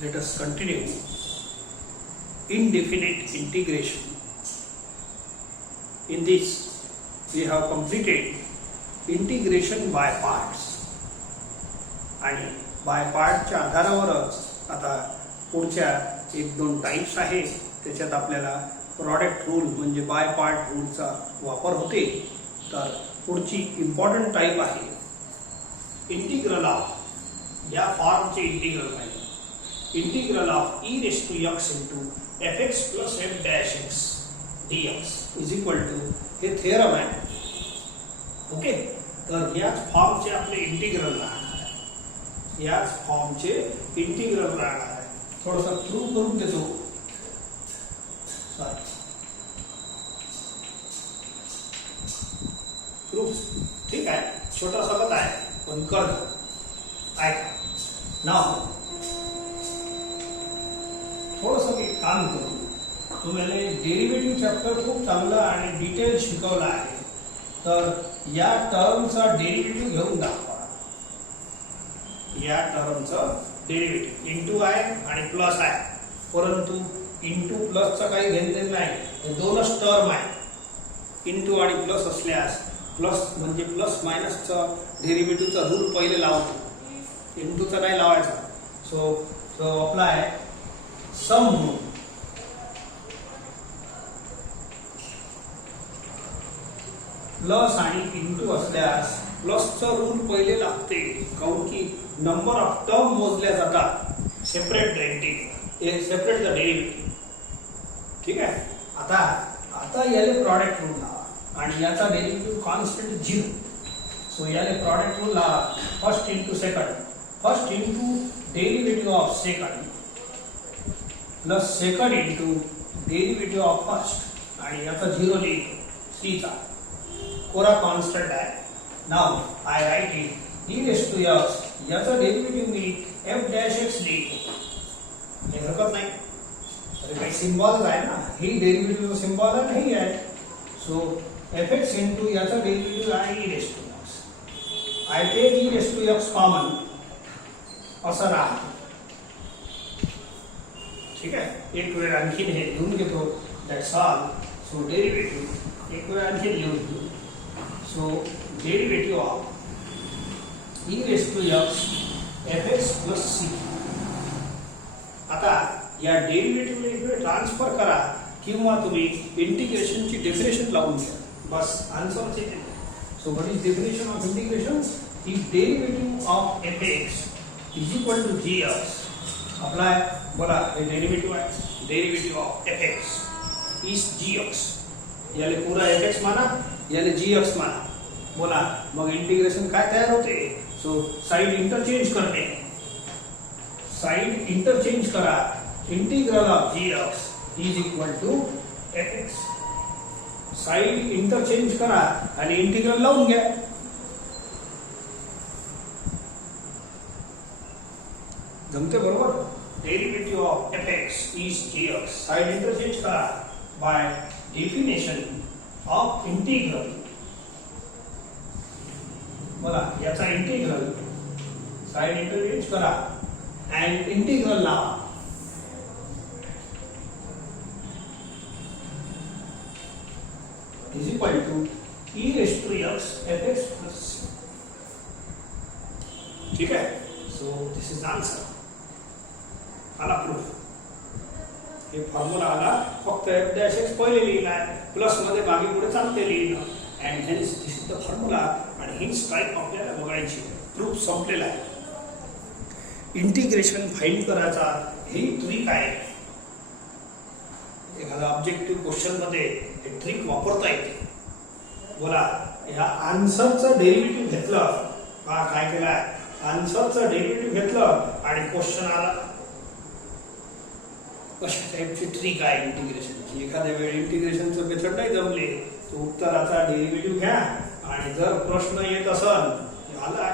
let us continue. Indefinite integration. In this, we have completed integration by parts. आणि bye पार्टच्या आधारावरच आता पुढच्या एक दोन टाइप्स आहेत. त्याच्यात आपल्याला प्रॉडक्ट रूल म्हणजे बाय पार्ट रूलचा वापर होते. तर पुढची इम्पॉर्टंट टाइप आहे इंटिग्रल ऑफ. या फॉर्मचे इंटिग्रल पाहिजे. Integral of e raised to x into fx plus f dash x dx is equal to हे थेरम आहे. ओके, तर याच फॉर्मचे आपले इंटिग्रल राहणार आहे. याच फॉर्मचे इंटिग्रल राहणार आहे. थोडासा प्रूव्ह करून देतो. प्रूफ ठीक आहे, छोटासा बत आहे पण कर ऐका. नाव थोडंसं मी काम करू. तुम्हाला डेरिव्हेटिव्ह चॅप्टर खूप चांगलं आणि डिटेल शिकवलं आहे. तर या टर्मचा डेरिव्हेटिव्ह घेऊन दाखवा. या टर्मचा डेरिव्हेटिव्ह इंटू आहे आणि प्लस आहे, परंतु इंटू प्लसचा काही घेणदेण नाही. हे दोनच टर्म आहे. इंटू आणि प्लस असल्यास प्लस म्हणजे प्लस मायनसचा डेरिव्हेटिव्हचा रूल पहिले लावतो. इंटूचा नाही लावायचा. So apply sum rule. Plus आणि इंटू असल्यास प्लसचा रूल पहिले लागते, काऊन की नंबर ऑफ टर्म मोजल्या जातात. Separate the integral, separate the derivative. ठीक आहे. आता याले प्रॉडक्ट रूल लावा आणि याचा डेरिव्हेटिव्ह कॉन्स्टंट 0. सो याले प्रॉडक्ट रूल लावा. First into second, first into derivative of second plus second into derivative of first आणि याचा 0 लिहितो. c चा कोरा कॉन्स्टंट आहे. Now I right it e raised to x. याचा डेरिव्हेटिव्ह मी f dash x लिहितो. हे हरकत नाही. अरे काही सिम्बॉल आहे ना, ही डेरिव्हेटिव्हचा सिम्बॉल आहे नाही आहे. सो fx इंटू याचा डेरिव्हेटिव्ह आहे e raised to x. I take e raised to x common असं राहतं. ठीक आहे. एक वेळ आणखीन हे लिहून घेतो. That's all. सो डेरिव्हेटिव्ह एक वेळ आणखीन लिहून घेऊ. So derivative of e raised to x fx plus c. आता या डेरिव्हेटिव्हला एक वेळ ट्रान्सफर करा किंवा तुम्ही इंटिग्रेशनची डेफिनेशन लावून घ्या. बस आन्सरच येते. So what is definition of integration? If derivative of fx is equal to gx. Apply. बोला, हे डेरिव्हेटिव्ह आहे. Derivative of fx is gx. याले पुरा fx माना, याले gx माना. बोला, मग इंटिग्रेशन काय तयार होते? सो साइड इंटरचेंज करणे. साइड इंटरचेंज करा. Integral of gx is equal to fx. Side interchange करा आणि इंटिग्रल लावून घ्या. जमते बरोबर. Derivative of fx is gx. Side interchange करा बाय डेफिनेशन ऑफ इंटिग्रल. बोला, याचा इंटिग्रल साइड इंटरचेंज करा अँड इंटिग्रल लावा. Is equal to e raised to x fx plus c. ठीक आहे. So this is answer. आला प्रूफ. हे formula आला. फक्त f dash x पहिले लिहिलाय, प्लस मध्ये मागे पुढे चालते लिहिणं. And hence this is the formula. आणि हिच टाईप आपल्याला बघायची. प्रूफ संपलेला आहे. इंटिग्रेशन फाइंड करायचा ही ट्रिक आहे. एखादा ऑब्जेक्टिव्ह क्वेश्चन मध्ये हे ट्रिक वापरता येते. बोला, या आन्सरचं डेरिव्हेटिव्ह घेतलं. काय केलाय? आन्सरचं डेरिव्हेटिव्ह घेतलं आणि क्वेश्चन आला. अशा टाईपची ट्रिक आहे इंटिग्रेशनची. एखाद्या वेळी इंटिग्रेशनचं मेथड नाही जमले तर उत्तराचा डेरिव्हेटिव्ह घ्या आणि जर प्रश्न येत असेल आला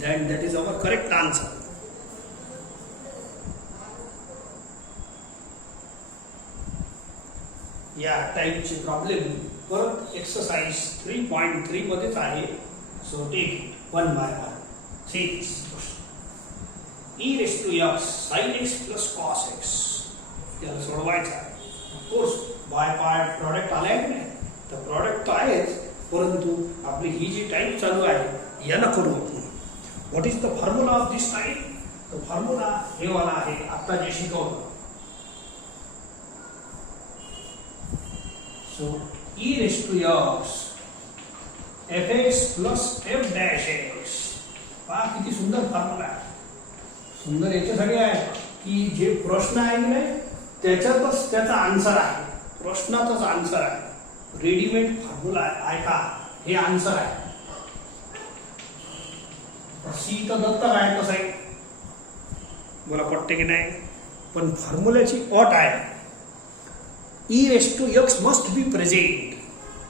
that is our correct answer. या टाईपचे प्रॉब्लेम परत एक्सरसाइज 3.3 मध्येच आहे. So take 1 by 1. 6 e raise to x sine x plus cos x याला सोडवायचं आहे. ऑफकोर्स बाय पार्ट प्रॉडक्ट आलाय की नाही, तर प्रॉडक्ट तर आहेच, परंतु आपली ही जी टाईप चालू आहे याला करू आपण. What is the formula of this type? तो फॉर्म्युला हे वाला आहे आता जे शिकवलं. So e raise to x f x plus f dash x. पहा किती सुंदर फॉर्म्युला आहे. सुंदर याच्यासाठी आहे की जे प्रश्न आहे की नाही त्याच्यातच त्याचा आन्सर आहे, प्रश्नातच आन्सर आहे. रेडीमेड फॉर्म्युला आहे का, हे आन्सर आहे. सी तर दत्तक आहे कसं आहे, मला पटते की नाही. पण फॉर्म्युल्याची अट आहे e raise to x must be present.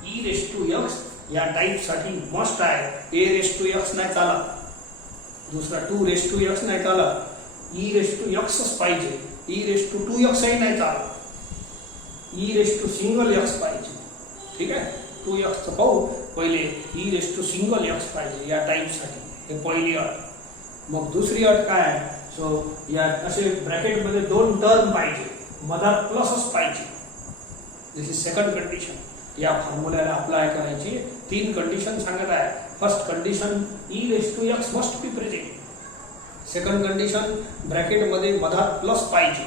E raise to x या टाईपसाठी मस्ट आहे. ए रेस टू एक्स नाही चालत, दुसरा 2 रेस टू एक्स नाही चालत, ई रेस टू एक्सच पाहिजे. ई रेस टू 2x नाही चालत, e raise to single x पाहिजे. ठीक आहे, 2x पाहू पहिले. E raise to single x पाहिजे या टाईपसाठी, हे पहिली अट. मग दुसरी अट काय आहे? सो या असे ब्रॅकेटमध्ये 2 टर्म पाहिजे, मधात प्लसच पाहिजे. This is second condition. या फॉर्म्युल्याला अप्लाय करायची 3 कंडिशन सांगत आहे. First condition e raise to x must be present. Second condition ब्रॅकेटमध्ये मधात प्लस पाहिजे.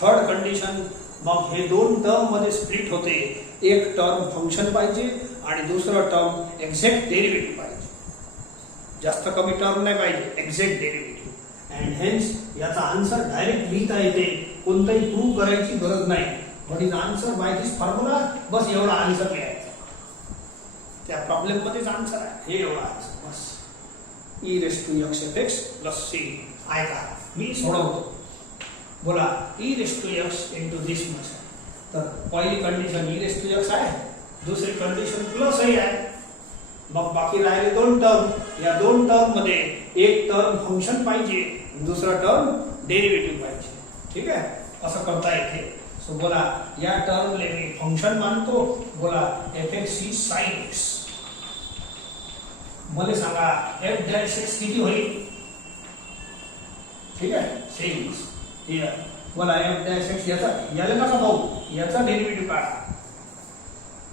थर्ड कंडिशन मग हे 2 टर्म मध्ये स्प्लिट होते. एक टर्म फंक्शन पाहिजे आणि दुसरा टर्म एक्झॅक्ट डेरिव्हेटिव्ह पाहिजे. जास्त कमी टर्म नाही पाहिजे, एक्झॅक्ट डेरिव्हेटिव्ह. अँड हेन्स याचा आन्सर डायरेक्ट लिहिता येते, कोणताही प्रूव्ह करायची गरज नाही. What is answer by this formula? बस एवढा आन्सर लिहायचा. त्या प्रॉब्लेम मध्येच आन्सर आहे, हे एवढा आन्सर बस. E raise to x f x plus c. ऐका मी सोडवतो. बोला e raise to x into this much. तर पहिली condition e raise to x आहे, दुसरी कंडिशन प्लस ही आहे. मग बाकी राहिले 2 टर्म. या 2 टर्म मध्ये एक टर्म फंक्शन पाहिजे, दुसरा टर्म डेरिव्हेटिव्ह पाहिजे. ठीक आहे, असं करता येते. सो बोला या टर्मले मी फंक्शन मानतो. बोला एफ एक्स ही साइन एक्स. मला सांगा एफ डॅश एक्स किती होईल? ठीक आहे, सेम्स हियर. बोला एफ डॅश एक्स याचा याला नका पाहू, याचा डेरिव्हेटिव्ह काढा.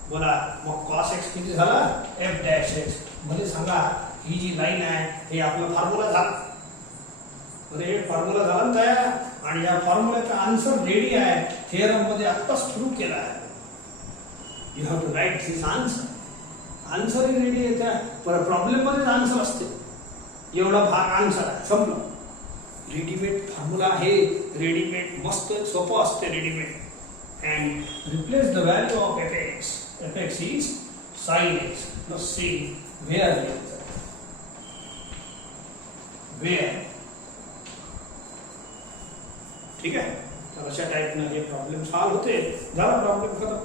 बोला मग कॉस एक्स किती झाला? F dash x. मला सांगा ही जी लाईन आहे हे आपला फॉर्म्युला झाला. हे फॉर्म्युला झाला ना तयार, आणि या फॉर्म्युल्याचा आन्सर रेडी आहे. थिअरम मध्ये आत्ताच प्रूव्ह केला आहे. You have to write this answer. Answer ready आहे, त्या प्रॉब्लेम मध्येच आन्सर असते. एवढा भाग आन्सर आहे, संपलं. रेडीमेड फॉर्म्युला हे रेडीमेड मस्त सोपं असते readymade. And replace the value of f x. F x is sine x plus c. Where where. ठीक आहे, तर अशा टाईपनं हे प्रॉब्लेम सॉल्व्ह होते. झाला प्रॉब्लेम खतम.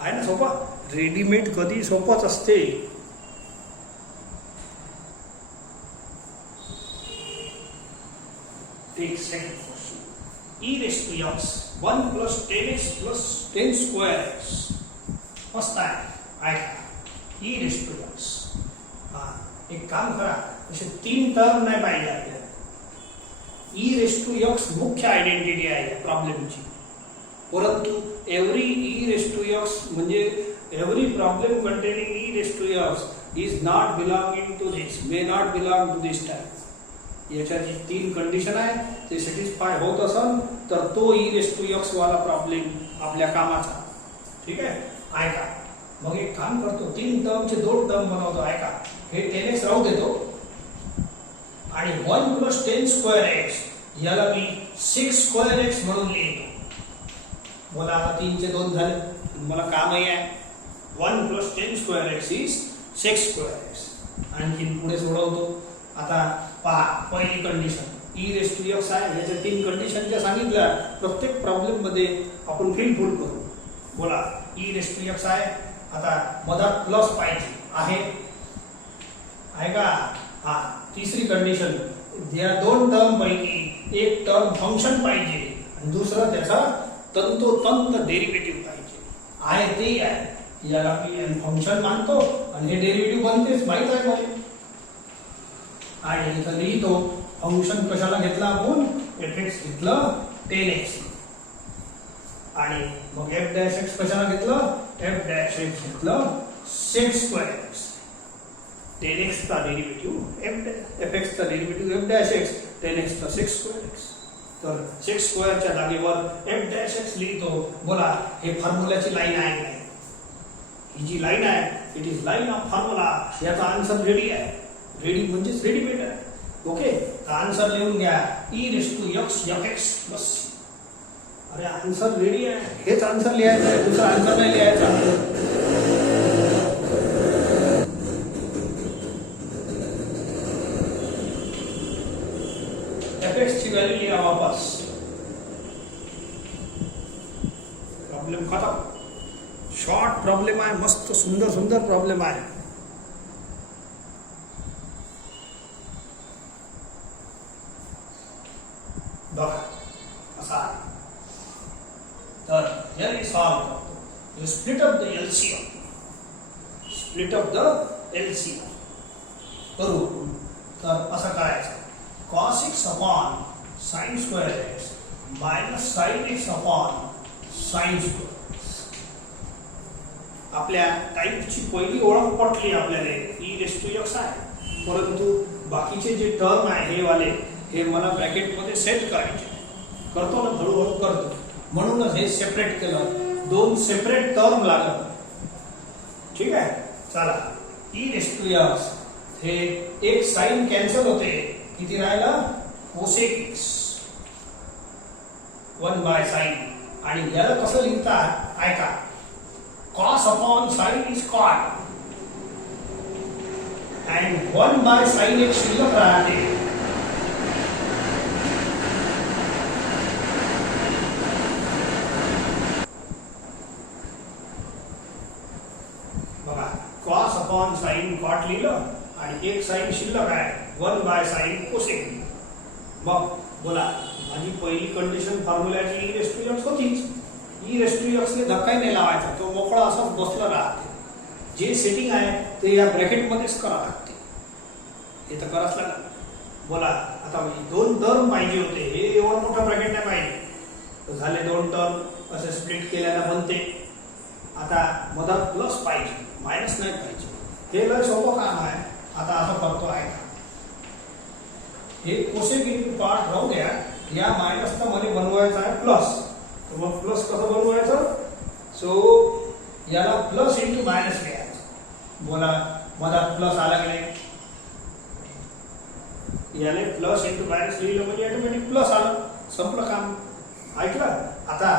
आहे ना सोपा? रेडीमेड कधी सोपंच असते. Take second question. E raise to x 1 plus 10x plus 10 square x. मस्त आहे. ऐका ई रेस टू एक्स. एक काम करा, असे 3 टर्म नाही पाहिजे आपल्याला. ई रेस टू एक्स मुख्य आयडेंटिटी आहे या प्रॉब्लेमची. परंतु every e raise to x म्हणजे every problem containing e raise to x is not belonging to this, may not belong to this type. याच्याची 3 कंडिशन आहे, ते सॅटिस्फाय होत असेल तर तो ई रेस टू एक्स वाला प्रॉब्लेम आपल्या कामाचा. ठीक आहे, ऐका मग एक काम करतो, 3 टर्मचे 2 टर्म बनवतो. ऐका हे 10x राहू देतो आणि 1 प्लस 10 स्क्वेअर एक्स याला मी 6 स्क्वेअर एक्स म्हणून लिहितो. बोला आता 3 चे 2 झाले, मला कामही आहे. 1 plus 10 square x is 6 square x. आणखी पुढे सोडवतो. आता पहा पहिली condition e raise to x आहे. याच्या 3 कंडिशन ज्या सांगितल्या प्रत्येक प्रॉब्लेम मध्ये आपण फिलफुल करू. बोला ई रेस टू एक्स आहे. आता मधात प्लस पाहिजे आहे का? हा तिसरी कंडिशन, या 2 टर्म पैकी एक टर्म फंक्शन पाहिजे आणि दुसरा त्याचा तंतोतंत डेरिव्हेटिव्ह पाहिजे. आहे ते आहे. याला मी फंक्शन मानतो आणि हे डेरिव्हेटिव्ह बनतेच, माहित आहे मला. आणि इथं लिहितो फंक्शन कशाला घेतला आपण fx घेतलं 10x आणि मग f dash x कशाला घेतलं f dash x घेतलं sec square x 10x चा डेरिव्हेटिव्ह fx चा derivative f dash x 10x चा sec square x तर sec square च्या जागेवर f dash x लिहितो बोला हे फॉर्म्युलाची लाईन आहे काय ही जी लाईन आहे it is line of formula याचा आन्सर रेडी आहे रेडी म्हणजेच रेडीमेड आहे ओके तर आन्सर लिहून घ्या e raised to x fx plus अरे आन्सर रेडी आहे हेच आन्सर लिहायचं आहे दुसरा आन्सर नाही लिहायचा fx ची व्हॅल्यू लिहा वापस प्रॉब्लेम खतम शॉर्ट प्रॉब्लेम आहे मस्त सुंदर सुंदर प्रॉब्लेम आहे बघा असा तर याने सॉल्व करतो you split up the LCM करू तर असं करायचं cos x upon sin square x minus sin x upon sin square आपल्या टाइपची पहिली ओळख पटली आपल्याला e raised to x आहे परंतु बाकीचे जे टर्म आहे हे वाले हे मला ब्रॅकेट मध्ये सेट करायचे करतो ना हळूहळू करतो म्हणूनच हे सेपरेट केलं दोन सेपरेट टर्म लागत ठीक आहे चला e raised to x हे एक साइन कॅन्सल होते किती राहिला cosec x 1 by sin आणि याला कसं लिहितात ऐका cos upon sin is cot and 1 by sin x शिल्लक राहते बघा cos upon sin cot लिहिलं आणि एक sin शिल्लक आहे 1 by sin cosec मग बोला माझी पहिली condition फॉर्म्युलाची e raised to x होतीच e raised to x ने धक्का नाही लावायचा तो मोकळा असाच बसला राहते जे सेटिंग आहे ते या ब्रॅकेट मध्येच करावं लागते हे तर करावंच लागेल बोला आता दोन टर्म पाहिजे होते हे एवढं मोठं ब्रॅकेट नाही पाहिजे झाले दोन टर्म असे स्प्लिट केल्याला बनते आता मधात प्लस पाहिजे मायनस नाही पाहिजे हे लय सोपं काम आहे आता असं करतो आहे हे कोसेक इनटू पार्ट राहू द्या या मायनसचा मध्ये बनवायचा आहे प्लस तर मग प्लस कसं बनवायचं सो याला प्लस इनटू मायनस लिहायचं बोला मधात प्लस आला की नाही याले प्लस इनटू मायनस लिहिलं म्हणजे ऑटोमॅटिक प्लस आलं संपलं काम ऐकलं आता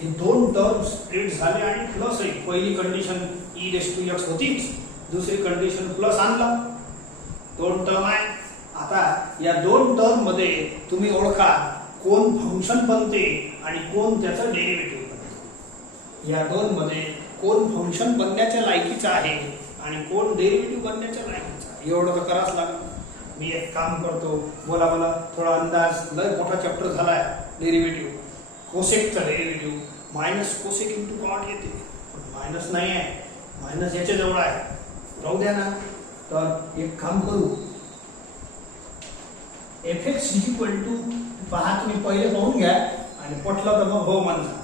हे दोन टर्म्स स्प्लिट झाले आणि प्लस पहिली condition e raised to x होतीच दुसरी कंडिशन प्लस आणला दोन टर्म आहे आता या दोन टर्म मध्ये तुम्ही ओळखा कोण फंक्शन बनते आणि कोण त्याचं डेरिव्हेटिव्ह बनते या दोन मध्ये कोण फंक्शन बनण्याच्या लायकीचं आहे आणि कोण डेरिव्हेटिव्ह बनण्याच्या लायकीचं आहे एवढं तर करावंच लागेल मी एक काम करतो बोला मला थोडा अंदाज लय मोठा चॅप्टर झालाय डेरिव्हेटिव्ह कोसेकचा derivative minus cosec into cot येते पण मायनस नाही आहे मायनस याच्या जवळ आहे राहू द्या ना तर एक काम करू fx इज इक्वल टू पहा तुम्ही पहिले पाहून घ्या आणि पटलं तर मग हो म्हणा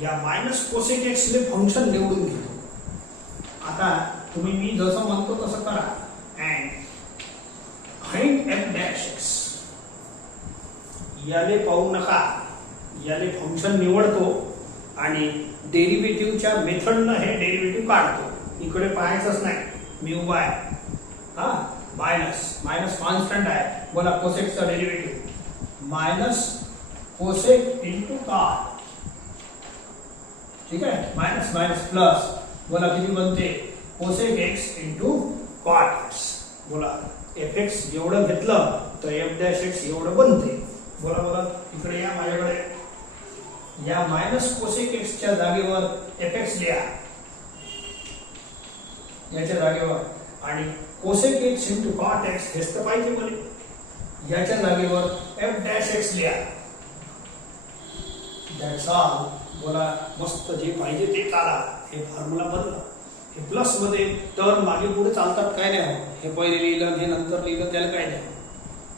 या मायनस कोसेक एक्स ले फंक्शन निवडून घेतो आता तुम्ही मी जसं म्हणतो तसं करा and find f dash x याले पाहू नका याले फंक्शन निवडतो आणि डेरिव्हेटिव्हच्या मेथडनं हे डेरिव्हेटिव्ह काढतो इकडे पाहायचंच नाही म्यू बाय हा मायनस मायनस कॉन्स्टंट आहे बोला कोसेकचा derivative minus cosec into cot ठीक आहे मायनस मायनस प्लस बोला किती बनते cosec x into cot x बोला fx एवढं घेतलं तर f डॅश x एवढं बनते बोला बोला इकडे या माझ्याकडे या मायनस कोसेक एक्स च्या जागेवर fx लिहा याच्या जागेवर आणि cosec x into cot x हेच तर पाहिजे मला याच्या जागेवर f डॅश x लिहा दॅट्स ऑल बोला मस्त जे पाहिजे ते काढा हे फॉर्म्युला बनला हे प्लस मध्ये टर्म मागे पुढे चालतात काय नाही हे पहिले लिहिलं हे नंतर लिहिलं त्याला काय नाही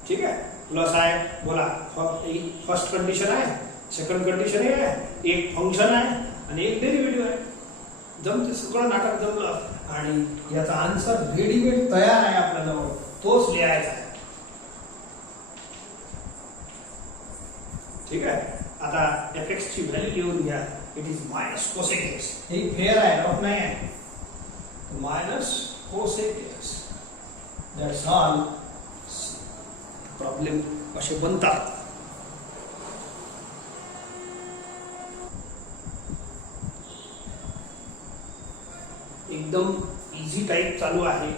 ठीक आहे प्लस आहे बोला फर्स्ट कंडिशन आहे, सेकंड कंडिशन आहे, एक फंक्शन आहे आणि एक डेरिव्हेटिव्ह आहे. जमते सगळं नाटक जमलं आणि याचा आन्सर रेडीमेड तयार आहे आपल्याजवळ, तोच लिहायचा आहे. ठीक आहे. आता fx ची व्हॅल्यू लिहून घ्या. It is minus cosec x. हे फेअर आहे, रफ नाही आहे. Minus cosec x. That's all. Problem असे बनतात. एकदम इझी टाईप चालू आहे.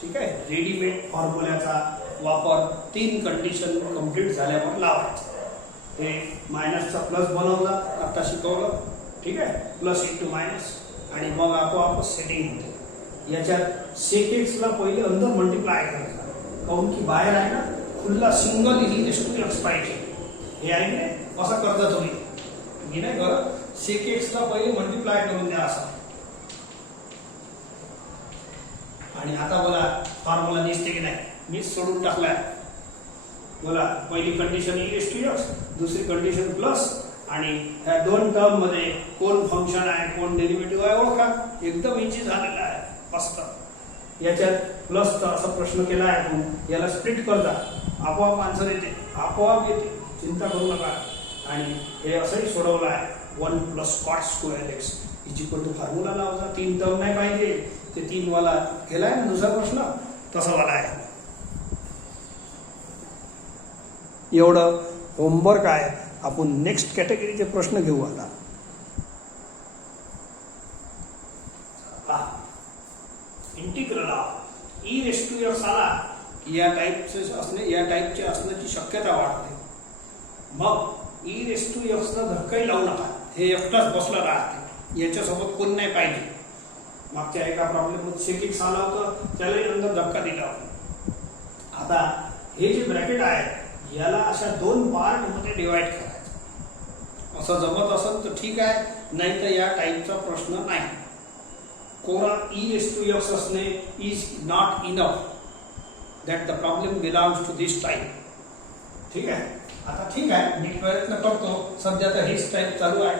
ठीक आहे. रेडीमेड फॉर्म्युल्याचा वापर 3 कंडिशन कंप्लीट झाल्यावर लावायचा. हे मायनसचा प्लस बनवला आता शिकवलं. ठीक आहे. प्लस इंटू मायनस आणि मग आपोआप सेटिंग होते. याच्यात सेक एक्सला पहिले अंदर मल्टिप्लाय करायचा, काऊन की बाहेर आहे ना खुल्ला सिंगल ही एक्स पाहिजे. हे आहे की नाही, असं करता तुम्ही. मी नाही करत. सेक एक्सला पहिले मल्टिप्लाय करून द्या असं. आणि आता बोला फॉर्म्युला दिसते की नाही, मीच सोडून टाकलाय. बोला पहिली कंडिशन e⁻⁴x, दुसरी कंडिशन प्लस आणि ह्या दोन टर्म मध्ये कोण फंक्शन आहे कोण डेरिव्हेटिव्ह आहे ओळखा. एकदम इझी झालेला आहे, मस्त. याच्यात प्लसचा असा प्रश्न केला आहे आपण, याला स्प्लिट करता आपोआप आन्सर येते, आपोआप येते, चिंता करू नका. आणि हे असंही सोडवलं आहे. 1 + cot²x = फॉर्म्युला लावजा. 3 टर्म नाही पाहिजे, ते 3 वाला केलाय ना दुसरा प्रश्न, तसा वाला आहे. एवढं होमवर्क आहे. आपण नेक्स्ट कॅटेगरीचे प्रश्न घेऊ आता. इंटिग्रल ऑफ e⁻⁴ आला या टाईपचे असण्याची शक्यता वाढते. मग e⁻⁴ ला धक्काही लावू नका. हे एकटाच बसला राहते, याच्यासोबत कोण नाही पाहिजे. मागच्या एका प्रॉब्लेममध्ये सेक एक्स आला होता, त्यालाही नंतर धक्का दिला होता. आता हे जे ब्रॅकेट आहे याला अशा 2 पार्ट मध्ये डिवाइड करायचं. असं जमत असेल तर ठीक आहे, नाही तर या टाईपचा प्रश्न नाही. कोरा e⁻⁴ असणे is not enough. That the problem belongs to this type. ठीक आहे. आता ठीक आहे, मी प्रयत्न करतो. सध्या तर हेच टाईप चालू आहे.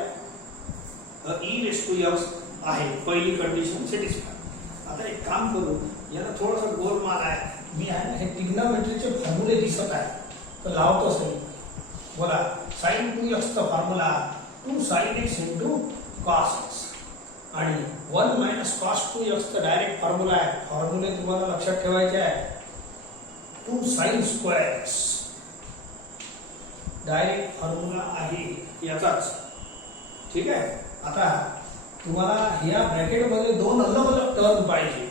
e⁻⁴ आहे पहिली कंडिशन सॅटिस्फाय. आता एक काम करू, याला थोडंसं गोलमाल आहे. मी आहे ना हे ट्रिग्नोमेट्रीचे फॉर्म्युले दिसत आहे तर लावतो सही. बोला sin 2x चा formula 2 sin x × cos x आणि 1 - cos2x चा डायरेक्ट फॉर्म्युला आहे. फॉर्म्युले तुम्हाला लक्षात ठेवायचे आहे. 2 sin²x डायरेक्ट फॉर्म्युला आहे याचाच. ठीक आहे. आता तुम्हाला या ब्रॅकेटमध्ये 2 अलग-अलग टर्म पाहिजे,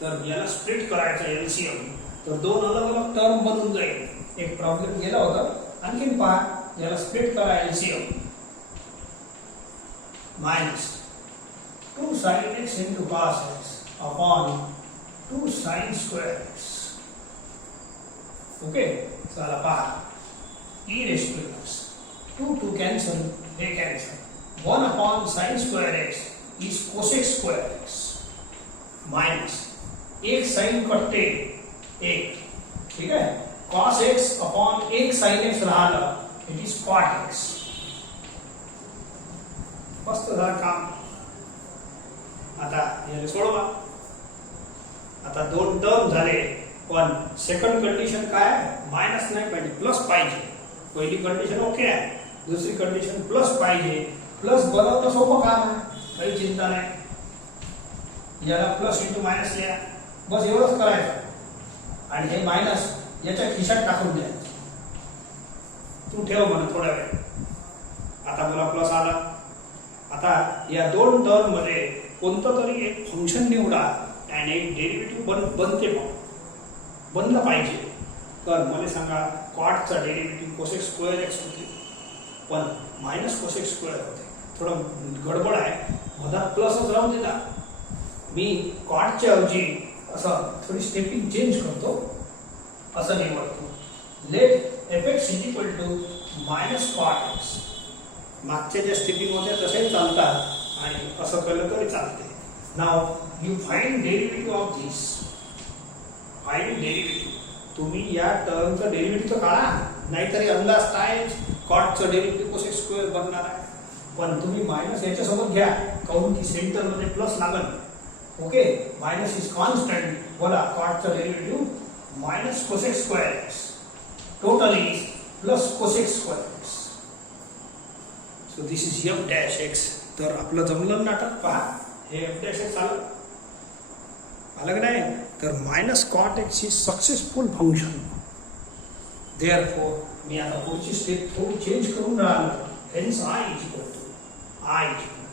तर याला स्प्लिट करायचं एलसीएम, तर 2 अलग-अलग टर्म बनून जाईल. एक प्रॉब्लेम गेला होता, आणखीन पहा. याला स्प्लिट करा LCM. -2 sin x × cos x upon 2 sin²x. Okay. चला पहा. e⁻⁴ 2 कॅन्सल, हे cancel. 1 upon sin²x is cosec²x minus 1 sin कटते 1. ठीक आहे. cos x upon 1 sin x राहिलं, इट इज cot x. मस्त झालं काम. आता याला सोडवा. आता 2 टर्म झाले, पण सेकंड कंडिशन काय आहे? मायनस नाही पाहिजे, प्लस पाहिजे. पहिली कंडिशन ओके आहे, दुसरी कंडिशन प्लस पाहिजे. प्लस बनवणं सोपं काम आहे, काही चिंता नाही. याला प्लस इंटू मायनस लिहा, बस एवढंच करायचं. आणि हे मायनस याच्या खिशात टाकून द्यायचं. तू ठेव म्हणा थोड्या वेळ. आता मला प्लस आला. आता या 2 टर्म मध्ये कोणतं तरी एक फंक्शन निवडा आणि एक डेरिव्हेटिव्ह बनते. बनलं पाहिजे. तर मला सांगा, कॉटचा डेरिव्हेटिव्ह cosec²x होते, पण मायनस cosec² होते. थोडं गडबड आहे, मधात प्लसच राहून देता. मी कॉटच्या ऐवजी असं थोडी स्टेपिंग चेंज करतो, असं निवडतो. Let fx = -cot x. मागच्या ज्या स्टेपिंग होत्या तसेच चालतात आणि असं केलं तरी चालते. Now you find derivative of this. Find derivative. तुम्ही या टर्मचं डेरिव्हेटिव्ह तर काढा, नाहीतरी अंदाज काय कॉटचं डेरिव्हेटिव्ह कोसेक स्क्वेअर बनणार आहे. पण तुम्ही मायनस याच्यासोबत घ्या, काऊन की सेंटरमध्ये प्लस लागल. Okay, minus is constant. बोला कॉटचं derivative minus cosec square x, total is plus cosec square x. So this is f dash x. तर आपलं जमलं नाटक पहा, हे एफ डॅश एक्स आलं अलग नाही. तर मायनस कॉट एक्स ही सक्सेसफुल फंक्शन. देअरफॉर मी आता पुढची स्टेप थोडी चेंज करून राहिलो. Hence I is equal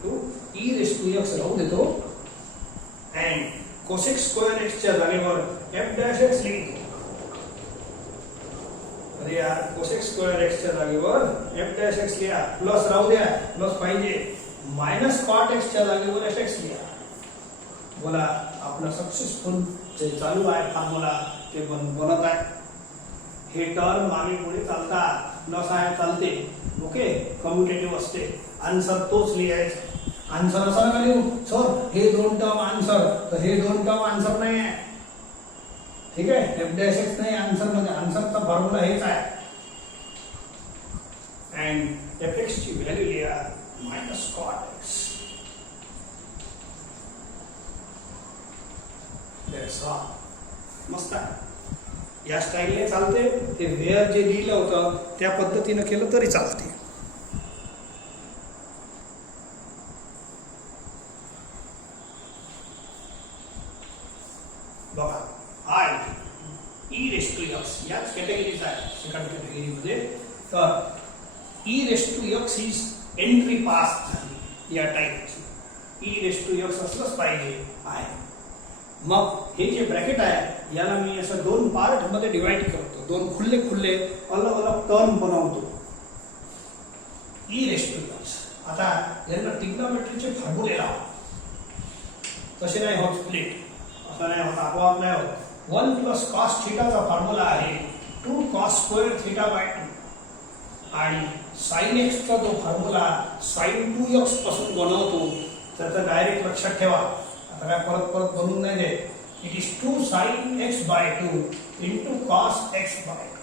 to e raise to x राहू देतो अँड कोसेक स्क्वेअर एक्सच्या जागेवर एफ डॅश एक्स लिहितो. अरे यार, कोसेक स्क्वेअर एक्सच्या जागेवर एफ डॅश एक्स लिहा, प्लस राहू द्या, प्लस पाहिजे. मायनस कॉट एक्सच्या जागेवर एफ एक्स लिहा. बोला आपलं सक्सेसफुल जे चालू आहे फॉर्म्युला ते बनत आहे. हे टर्म मागे पुढे चालतात, प्लस आहे चालते. ओके, कम्युटेटिव्ह असते. आन्सर तोच लिहायचा. आन्सर असं नका लिहू सर हे दोन टर्म आन्सर, तर हे दोन टर्म आन्सर नाही आहे. ठीक आहे, एफ डॅश एक्स नाही आन्सर मध्ये, आन्सरचा फॉर्म्युला हेच आहे. अँड एफ एक्स ची व्हॅल्यू लिहा मायनस कॉट एक्स. मस्त आहे. या स्टाईलने चालते. ते वेअर जे लिहिलं होतं त्या पद्धतीनं केलं तरी चालते. बघा I e raise to x याच कॅटेगरीचा आहे, सेकंड कॅटेगरीमध्ये. तर ई रेस टू एक्स ही एंट्री पास झाली या टाईपची. ई रेस टू एक्स असलंच पाहिजे आहे. मग हे जे ब्रॅकेट आहे याला मी असं दोन पार्ट मध्ये डिवाइड करतो, दोन खुल्ले खुल्ले अलग अलग टर्म बनवतो. E raise to x. आता यांना ट्रिग्नोमेट्रीचे फॉर्म्युले लावा. तसे नाही होत स्प्लिट, असं नाही होत, आपोआप नाही होत. 1 प्लस कॉस थिटाचा फॉर्म्युला आहे 2 कॉस स्क्वेअर थिटा बाय 2. आणि साइन एक्सचा जो फॉर्म्युला साइन 2x पासून बनवतो त्याचं डायरेक्ट लक्षात ठेवा. आता काय परत परत बनवून नाही दे. It is 2 sin x by 2 into cos x by 2.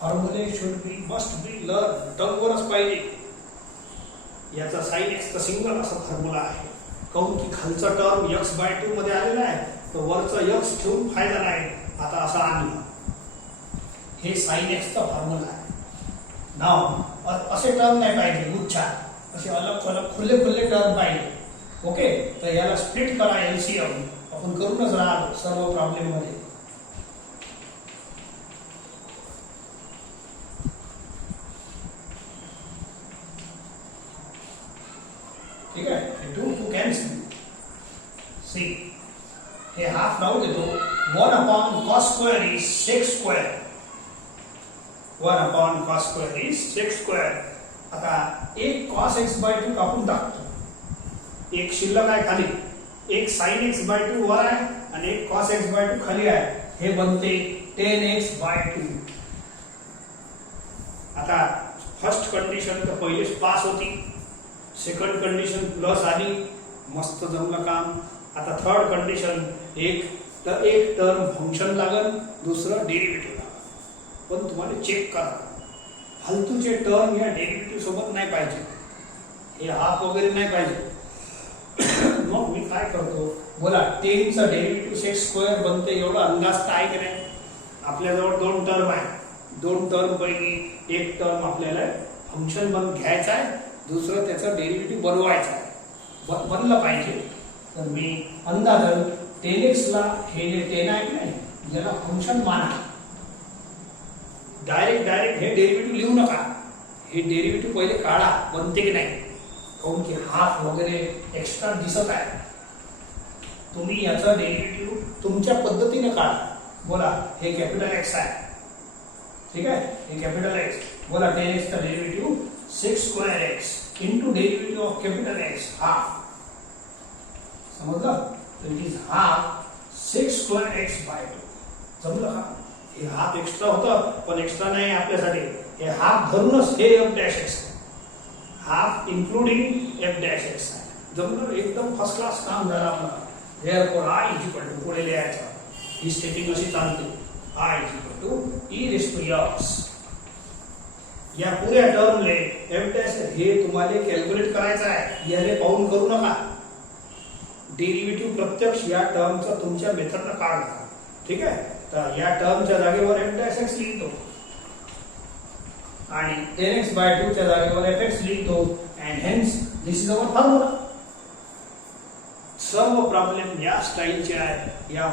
फॉर्म्युले should be must be learn, टर्मवरच पाहिजे. याचा sin x चा सिंगल असा फॉर्म्युला आहे. काऊन की खालचा टर्म x by 2 मध्ये आलेला आहे, तर वरचा x ठेवून फायदा नाही. आता असा आणला, हे sin x चा फॉर्म्युला आहे. नाव असे टर्म नाही पाहिजे गुच्छा, असे अलग अलग खुले खुले टर्म पाहिजे. ओके, तर याला स्प्लिट करा एलसीएम. आपण करूनच राहिलो सर्व प्रॉब्लेम मध्ये. ठीक आहे, 2 कॅन्सल. सी हे हाफ राहू देतो. 1 upon cos square is sec square. 1 upon cos square is sec square. आता एक कॉस एक्स बाय 2 कापून टाकतो. एक शिल्लक आहे खाली, एक साइन एक्स बाय 2 वर आहे आणि एक कॉस एक्स बाय 2 खाली आहे. हे बनते 10x बाय 2. आता फर्स्ट कंडिशन तर पहिलेच पास होती, सेकंड कंडिशन प्लस आली, मस्त जमलं काम. आता थर्ड कंडिशन एक टर्म फंक्शन लागल, दुसरं डेरिव्हेटिव्ह लागल. पण तुम्हाला चेक करा, फालतूचे टर्म या डेरिव्हेटिव्ह सोबत नाही पाहिजे. हे हाफ वगैरे नाही पाहिजे. मग मी काय करतो, बोला 10 चा डेरिव्हेटिव्ह सेक स्क्वेअर बनते एवढा अंदाज काय की नाही. आपल्याजवळ दोन टर्म आहे, दोन टर्म पैकी एक टर्म आपल्याला फंक्शन घ्यायचं आहे, दुसरं त्याचं डेरिव्हेटिव्ह बनवायचं आहे. बनलं पाहिजे. तर मी अंदाजन 10x ला हे जे 10 आहे की नाही याला फंक्शन माना. डायरेक्ट हे डेरिव्हेटिव्ह लिहू नका. हे डेरिव्हेटिव्ह पहिले काढा बनते की नाही. काऊन की हाफ वगैरे एक्स्ट्रा दिसत आहे. तुम्ही याचा डेरिव्हेटिव्ह तुमच्या पद्धतीने काढा. बोला हे कॅपिटल एक्स आहे, ठीक आहे, हे कॅपिटल एक्स. बोला 10x चा derivative sec square x into derivative of capital x half. समजलं? It is half sec square x by 2. जमलं का? हे हाफ एक्स्ट्रा होतं, पण एक्स्ट्रा नाही आपल्यासाठी. हे हाफ धरूनच हे f dash x, half including f dash x आहे. जमलं? एकदम फर्स्ट क्लास काम झालं आपलं. Therefore I is equal to पुढे लिहायचं. ही स्टेटिंग अशी चालते. I is equal to e raised to x. या पुऱ्या टर्मले एफ डॅश हे तुम्हाला कॅल्क्युलेट करायचं आहे, याले पाहून करू नका. डेरिव्हेटिव्ह प्रत्यक्ष या टर्मचा तुमच्या मेथडनं काढा. ठीक आहे, तर या टर्मच्या जागेवर एफ डॅश एक्स लिहितो आणि nx/2 च्या जागेवर fx लिहितो and hence this is our formula. सर्व प्रॉब्लेम या स्टाईलचे आहे. या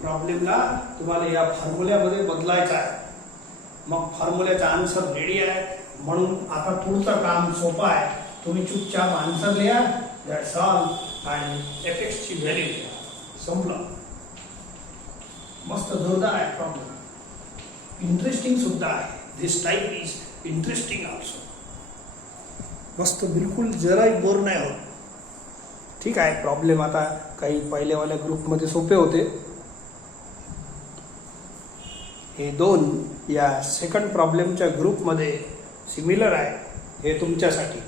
प्रॉब्लेमला तुम्हाला या फॉर्म्युल्यामध्ये बदलायचा आहे. मग फॉर्म्युल्याचा आन्सर रेडी आहे. म्हणून आता पुढचं काम सोपं आहे. तुम्ही चुपचाप आन्सर लिहा, दॅट्स ऑल, आणि fx ची व्हॅल्यू लिहा. संपलं. मस्त जोरदार आहे प्रॉब्लेम. इंटरेस्टिंग सुद्धा आहे. दिस टाइप इज इंटरेस्टिंग ऑल्सो. मस्त, बिलकुल जराही बोर नाही होत. ठीक आहे. प्रॉब्लेम आता काही पहिल्यावाल्या ग्रुपमध्ये सोपे होते. हे दोन या सेकंड प्रॉब्लेमच्या ग्रुपमध्ये सिमिलर आहे. हे तुमच्यासाठी.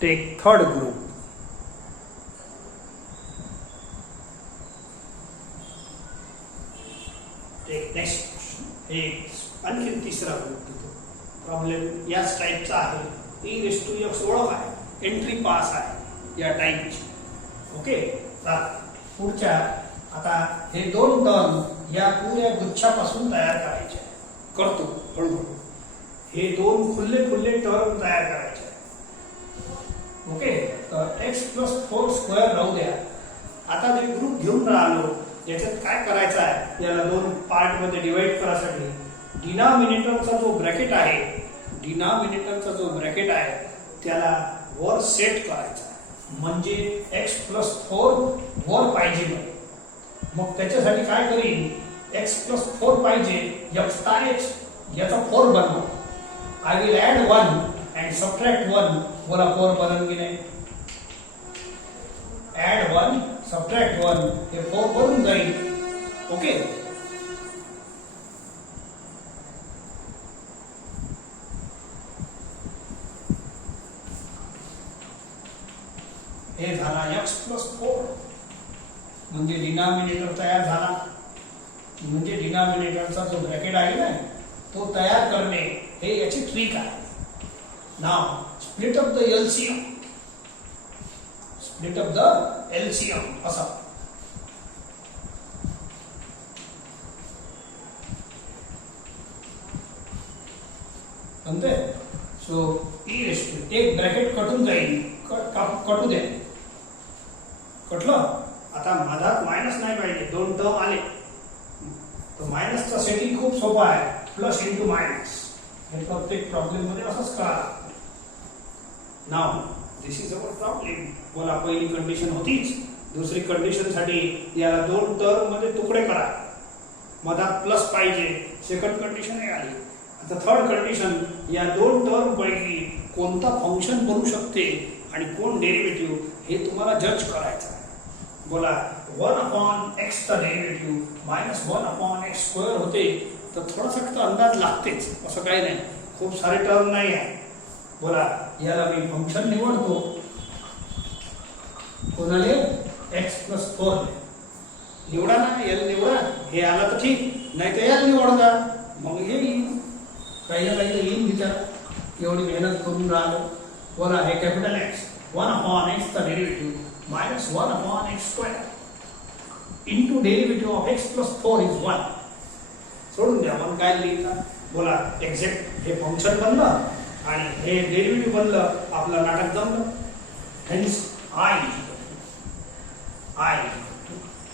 Take third group. Take next. हे आणखी तिसरा ग्रुप देतो. प्रॉब्लेम याच टाईपचा आहे. ई रेस टू एक्स ओळख आहे, एंट्री पास आहे या टाईपची. ओके, पुढच्या आता हे दोन टर्म या पुऱ्या गुच्छापासून तयार करायचे. करतो हळूहळू. हे दोन खुल्ले खुल्ले टर्म तयार करायचे. ओके, तर एक्स प्लस 4 स्क्वेअर राहू द्या. आता जे ग्रुप घेऊन राहिलो याच्यात काय करायचं आहे, याला दोन पार्ट मध्ये डिवाइड करायसाठी डिनॉमिनेटरचा जो ब्रॅकेट आहे त्याला वर सेट करायचा. म्हणजे x प्लस 4 वर पाहिजे नाही. मग त्याच्यासाठी काय करीन, x प्लस 4 पाहिजे, x ता x याचा 4 बनव. I will add 1 and subtract 1. बोला 4 बनन की नाही. ऍड 1 सबट्रॅक्ट 1 हे 4 बनून जाईल. ओके, हे झाला x प्लस 4. म्हणजे डिनॉमिनेटर तयार झाला. म्हणजे डिनॉमिनेटरचा जो ब्रॅकेट आहे ना तो तयार करणे हे याची ट्रिक आहे. Now split up the LCM. Split up the LCM असा. म्हणते सो ई रेस टू एक ब्रॅकेट कटून जाईल. कटू द्या. कटलं. आता मधात मायनस नाही पाहिजे. दोन टर्म आले तर मायनसचा सेटिंग खूप सोपा आहे. Plus into minus. हे प्रत्येक प्रॉब्लेम मध्ये असंच करा. Now this is our problem. बोला पहिली कंडिशन होतीच. दुसरी कंडिशन साठी याला दोन टर्म मध्ये तुकडे करा. मधात प्लस पाहिजे. सेकंड कंडिशन आली. आता थर्ड कंडिशन, या दोन टर्म पैकी कोणता फंक्शन बनू शकते आणि कोण डेरिव्हेटिव्ह हे तुम्हाला जज करायचं आहे. बोला 1/x चा डेरिव्हेटिव्ह -1/x स्क्वेअर होते तर थोडासा तर अंदाज लागतेच. असं काही नाही, खूप सारे टर्म नाही आहे. बोला याला मी फंक्शन निवडतो. कोणाले x प्लस 4 निवडा ना. एल निवडा. हे आलं तर ठीक, नाही तर एल निवडा. मग हे काही ना काही तर येईन विचार. एवढी मेहनत करून राहिलो. बोला हे कॅपिटल एक्स 1/x चा derivative -1/x square into derivative of x plus 4 is 1. सोडून द्या. मग काय लिहिता. बोला एक्झॅक्ट हे फंक्शन बनलं आणि हे डेरिव्हेटिव्ह बनलं. आपलं नाटक जमलं. Hence i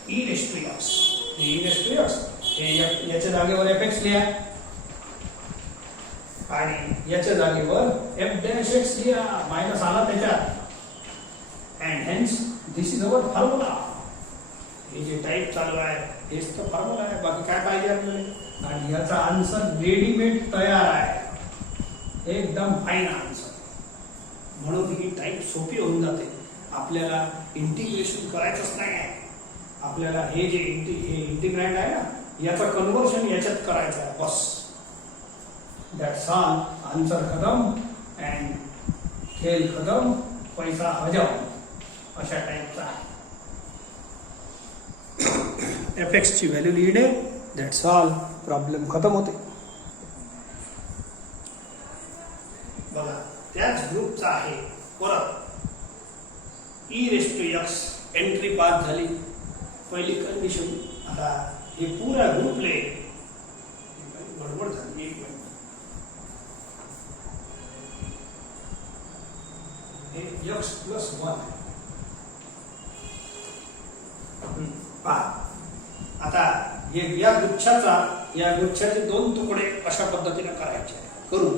e raise to x. हे e रेस टू x हे याच्या जागेवर fx लिहा आणि याच्या जागेवर f डॅश x लिहा. मायनस आला त्याच्यात. And hence this is our formula. हे जे टाइप चालू आहे हेच तर फॉर्म्युला आहे. बाकी काय पाहिजे आपल्याला. आणि याचा आन्सर रेडीमेड तयार आहे. एकदम फाईन आन्सर. म्हणून ही टाइप सोपी होऊन जाते. आपल्याला इंटिग्रेशन करायचंच नाही आहे. आपल्याला हे जे इंटिग्रँड आहे ना याचं कन्व्हर्शन याच्यात करायचं आहे बस. That's all. आन्सर खतम अँड खेळ खतम, पैसा हजाव अशा टाईपचा आहे. एफ एक्स ची व्हॅल्यू लिहिणे दॅट्स ऑल. प्रॉब्लेम खतम होते. बघा त्याच ग्रुपचा आहे परत e raise to x entry pass झाली. पहिली कंडिशन. आता हे पुरा ग्रुपले गडबड झाली. एक मिनिट. हे एक्स प्लस 1 पहा. आता हे या गुच्छाचे 2 तुकडे अशा पद्धतीने करायचे करू.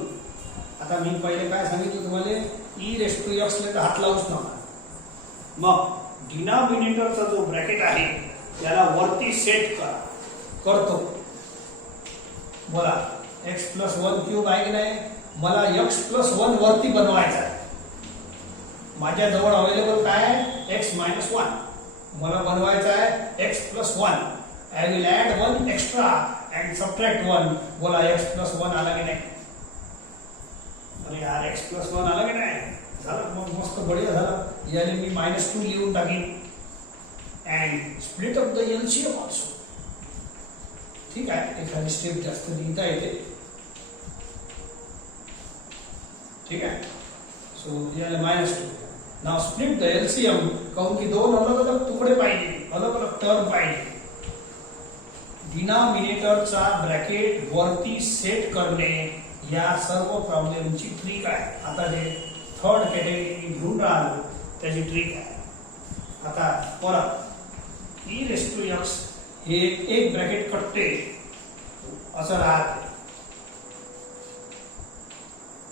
आता मी पहिले काय सांगितलं तुम्हाला, ई रेस टू एक्स ला हात लावूच नका. मग डिनॉमिनेटरचा जो ब्रॅकेट आहे त्याला वरती सेट करतो. बोला एक्स प्लस 1 क्यूब आहे की नाही. मला एक्स प्लस 1 वरती बनवायचा आहे. माझ्या जवळ अवेलेबल काय आहे, एक्स मायनस 1. मला बनवायचा आहे x plus 1. I will add 1 extra and subtract 1. बोला एक्स प्लस 1 आला की नाही. अरे यार एक्स प्लस 1 आला की नाही. झालं मग मस्त बढिया झालं. याने मी -2 लिहून टाकीन and split up the LCM also. ठीक आहे, एखादी स्टेप जास्त लिहिता येते. ठीक आहे. सो याला -2. Now split the LCM. काऊन की 2 अलग अलग तुकडे पाहिजे, अलग अलग टर्म पाहिजे. डिनॉमिनेटरचा ब्रॅकेट वरती सेट करणे या सर्व प्रॉब्लेमची ट्रिक आहे. आता जे थर्ड कॅटेगरी घेऊन राहिलो त्याची ट्रिक आहे. आता परत ई रेस टू एक्स हे एक ब्रॅकेट कटते असं राहते.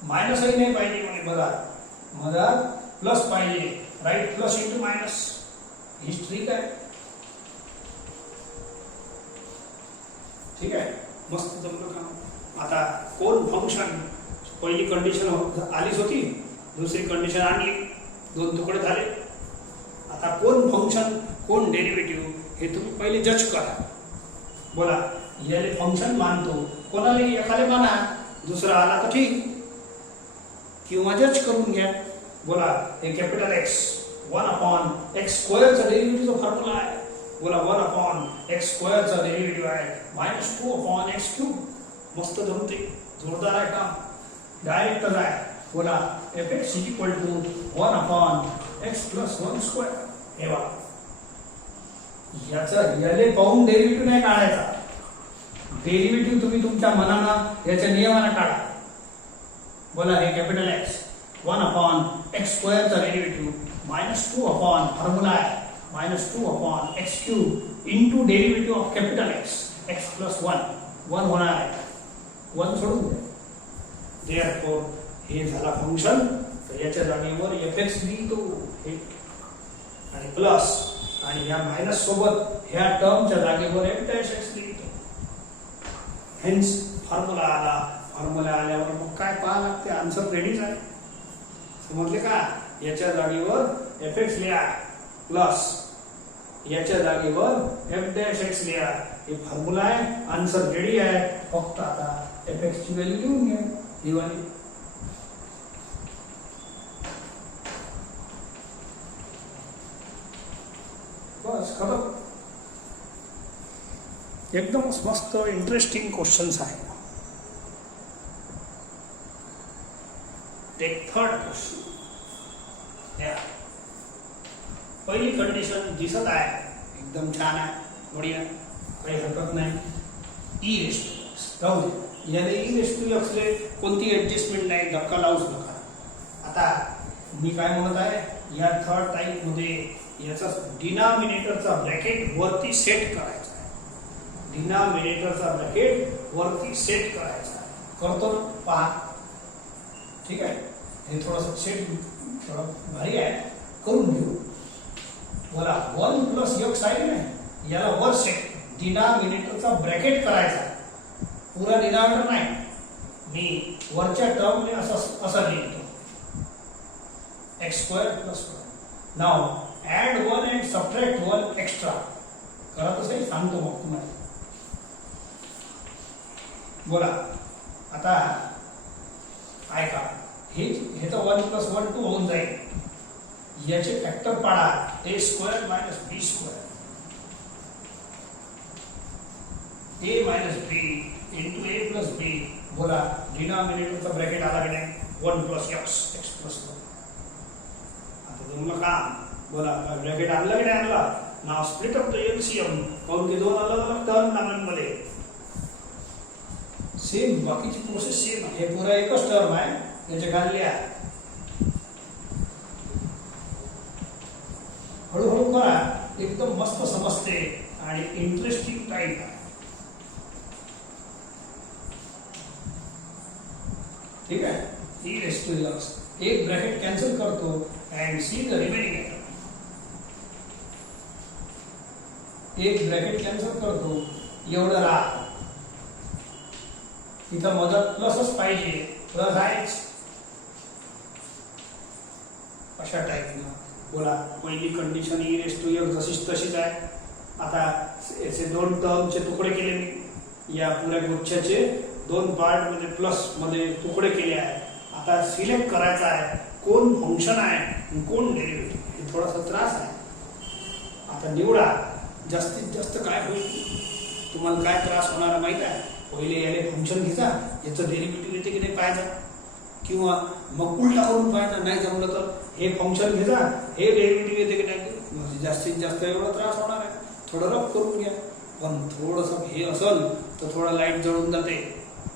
मायनसही नाही पाहिजे म्हणे. बघा मला प्लस पाहिजे. Right, plus into minus. हीच ट्रिक आहे. ठीक आहे, मस्त जमलं का. आता कोण फंक्शन, पहिली कंडिशन आलीच होती, दुसरी कंडिशन आणली, 2 तुकडे झाले. आता कोण फंक्शन कोण डेरिव्हेटिव्ह हे तुम्ही पहिले जज करा. बोला याले फंक्शन मानतो, कोणाला एखादे माना, दुसरा आला तर ठीक, किंवा जज करून घ्या. बोला हे कॅपिटल एक्स 1/x² डेरिव्हेटिव्हचा फॉर्म्युला आहे. बोला 1/x² डेरिव्हेटिव्ह आहे -2/x³. मस्त जमते, जोरदार आहे काम, डायरेक्टच आहे. बोला fx = 1/x + 1². हे बघा याले पाहून डेरिव्हेटिव्ह नाही काढायचा. डेरिव्हेटिव्ह तुम्ही तुमच्या मनानं याच्या नियमानं काढा. बोला हे capital x 1/x² derivative -2 formula आहे -2/x³ into derivative of capital x x + 1 होणार आहे. 1 सोडून द्या. देअरफॉर हे झाला फंक्शन. तर याच्या जागेवर fx लिहितो हे आणि प्लस, आणि या मायनस सोबत ह्या टर्मच्या जागेवर f'(x) लिहितो. हेन्स फॉर्म्युला आला. फॉर्म्युला आल्यावर मग काय पाहा लागते, आन्सर रेडीच आहे. समजले का. याच्या जागेवर fx लिहा प्लस याच्या जागेवर f'(x) लिहा. हे फॉर्म्युला आहे, आन्सर रेडी आहे. फक्त आता fx ची व्हॅल्यू लिहून घ्या. ही वाली बस खतम. एकदम मस्त इंटरेस्टिंग क्वेश्चन्स आहे. Take third question. पहिली कंडिशन दिसत आहे, एकदम छान आहे, बढिया, काही हरकत नाही. ई रेस टू एक्स राहू दे. याने ई रेस टू एक्स ले कोणती ऍडजस्टमेंट नाही, धक्का लावूच नका. आता मी काय म्हणत आहे, या थर्ड टाईप मध्ये याचा डिनॉमिनेटरचा ब्रॅकेट वरती सेट करायचा आहे. डिनॉमिनेटरचा ब्रॅकेट वरती सेट करायचा आहे. करतो ना, पहा. ठीक आहे, हे थोडंसं सेट थोडं भारी आहे, करून घेऊ. बोला 1 + x आहे ना, याला वर सेट डिनॉमिनेटरचा ब्रॅकेट करायचा. पुरा डिनॉमिनेटर नाही, मी वरच्या टर्मने असं लिहितो x² + 1. Now add 1 and subtract 1 extra करा. तसंही सांगतो मग तुम्हाला. बोला आता ऐका, हे तर 1 + 1 2 होऊन जाईल. याचे फॅक्टर पाडा, a² - b². ए मायनस बी इंटू ए प्लस बी. बोला डिनॉमिनेटरचा ब्रॅकेट आला की नाही 1 प्लस एक्स प्लस 1. आता तुम्हाला काम बोला ब्रॅकेट आणलं की नाही आणला. नाव स्प्लिट अप द एलसीएम. काऊन की दोन अलग अलग टर्म नामांमध्ये सेम बाकीची प्रोसेस सेम आहे. हे पुरा एकच टर्म आहे त्याचे घालल्या. हळूहळू करा एकदम मस्त समजते आणि इंटरेस्टिंग टाईप आहे. ठीक आहे. ई रेस टू एक्स एक ब्रॅकेट कॅन्सल करतो and see the remaining item. एक ब्रॅकेट कॅन्सल करतो एवढं राहत. इथं मदत प्लसच पाहिजे प्लस आहेच. अशा टाईपनं बोला पहिली condition e raise to x जशीच तशीच आहे. आता याचे दोन टर्मचे तुकडे केले मी. या पुऱ्या गुच्छाचे दोन पार्ट मध्ये प्लस मध्ये तुकडे केले आहे. आता सिलेक्ट करायचा आहे कोण फंक्शन आहे आणि कोण डेरिव्हेटिव्ह. हे थोडासा त्रास आहे. आता निवडा जास्तीत जास्त काय होईल. तुम्हाला काय त्रास होणार माहित आहे. पहिले याले फंक्शन घ्यायचा याचं डेरिव्हेटिव्ह येते की नाही पाहायचा किंवा मग उलटा करून पाहायचा. नाही जमलं तर हे फंक्शन घ्यायचा हे डेरिव्हेटिव्ह येते की नाही. जास्तीत जास्त एवढा त्रास होणार आहे. थोडं रफ करून घ्या. पण थोडंसं हे असेल तर थोडं लाईट जळून जाते.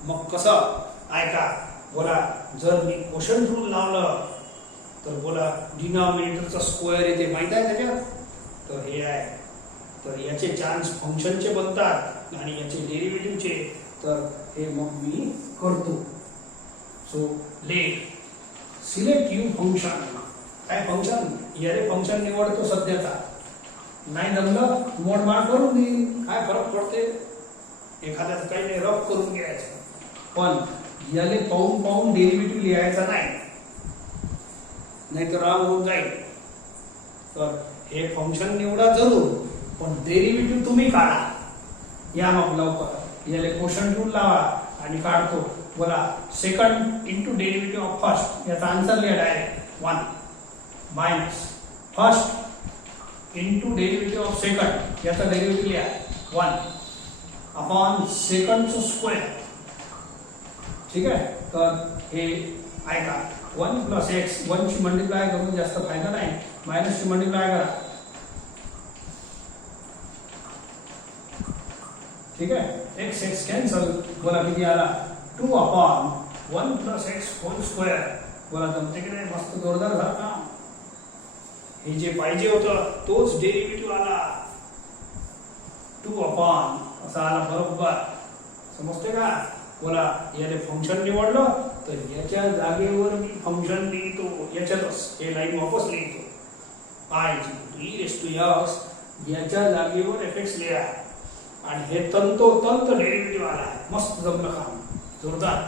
मग कसं ऐका बोला जर मी क्वोशंट रूल लावलं तर बोला डिनॉमिनेटरचा स्क्वेअर येते माहित आहे त्याच्यात. तर हे आहे तर याचे चान्स फंक्शनचे बनतात आणि याचे डेरिव्हेटिव्हचे. तर हे मग मी करतो. So let select you function. काय फंक्शन याले फंक्शन निवडतो सध्याचा. नाही जमलं मोडमाड करून देईन. काय फरक पडते. एखाद्याचं काही नाही रफ करून घ्यायचं. पण याले पाहून पाहून डेरिव्हेटिव्ह लिहायचा नाही तर राम होऊन जाईल. तर हे फंक्शन निवडा जरूर पण डेरिव्हेटिव्ह तुम्ही काढा. या मग लवकर याले क्वोशंट रूल लावा आणि काढतो. बोला second into derivative of first. याचा आन्सर लिहा direct 1 minus first into derivative of second. याचा डेरिव्हेटिव्ह लिहा 1 अपॉन सेकंडचं स्क्वेअर. ठीक आहे. तर हे ऐका 1 प्लस एक्स 1 ची मल्टिप्लाय करून जास्त फायदा नाही. मायनस ची मल्टिप्लाय करा. ठीक आहे. X x cancel. बोला किती आला 2 upon 1 plus x whole square. बोला जमते की नाही. मस्त जोरदार झाला ना. हे जे पाहिजे होतं तोच डेरिव्हेटिव्ह आला 2 अपॉन असा आला बरोबर. समजते का. बोला याने फंक्शन निवडलं तर याच्या जागेवर मी फंक्शन लिहितो. याच्यातच हे लाईन वापस लिहितो. I e raise to x याच्या जागेवर एफएक्स लिहा आणि हे तंतोतंत डेरिव्हेटिव्ह आला. मस्त जमलं काम जोरदार.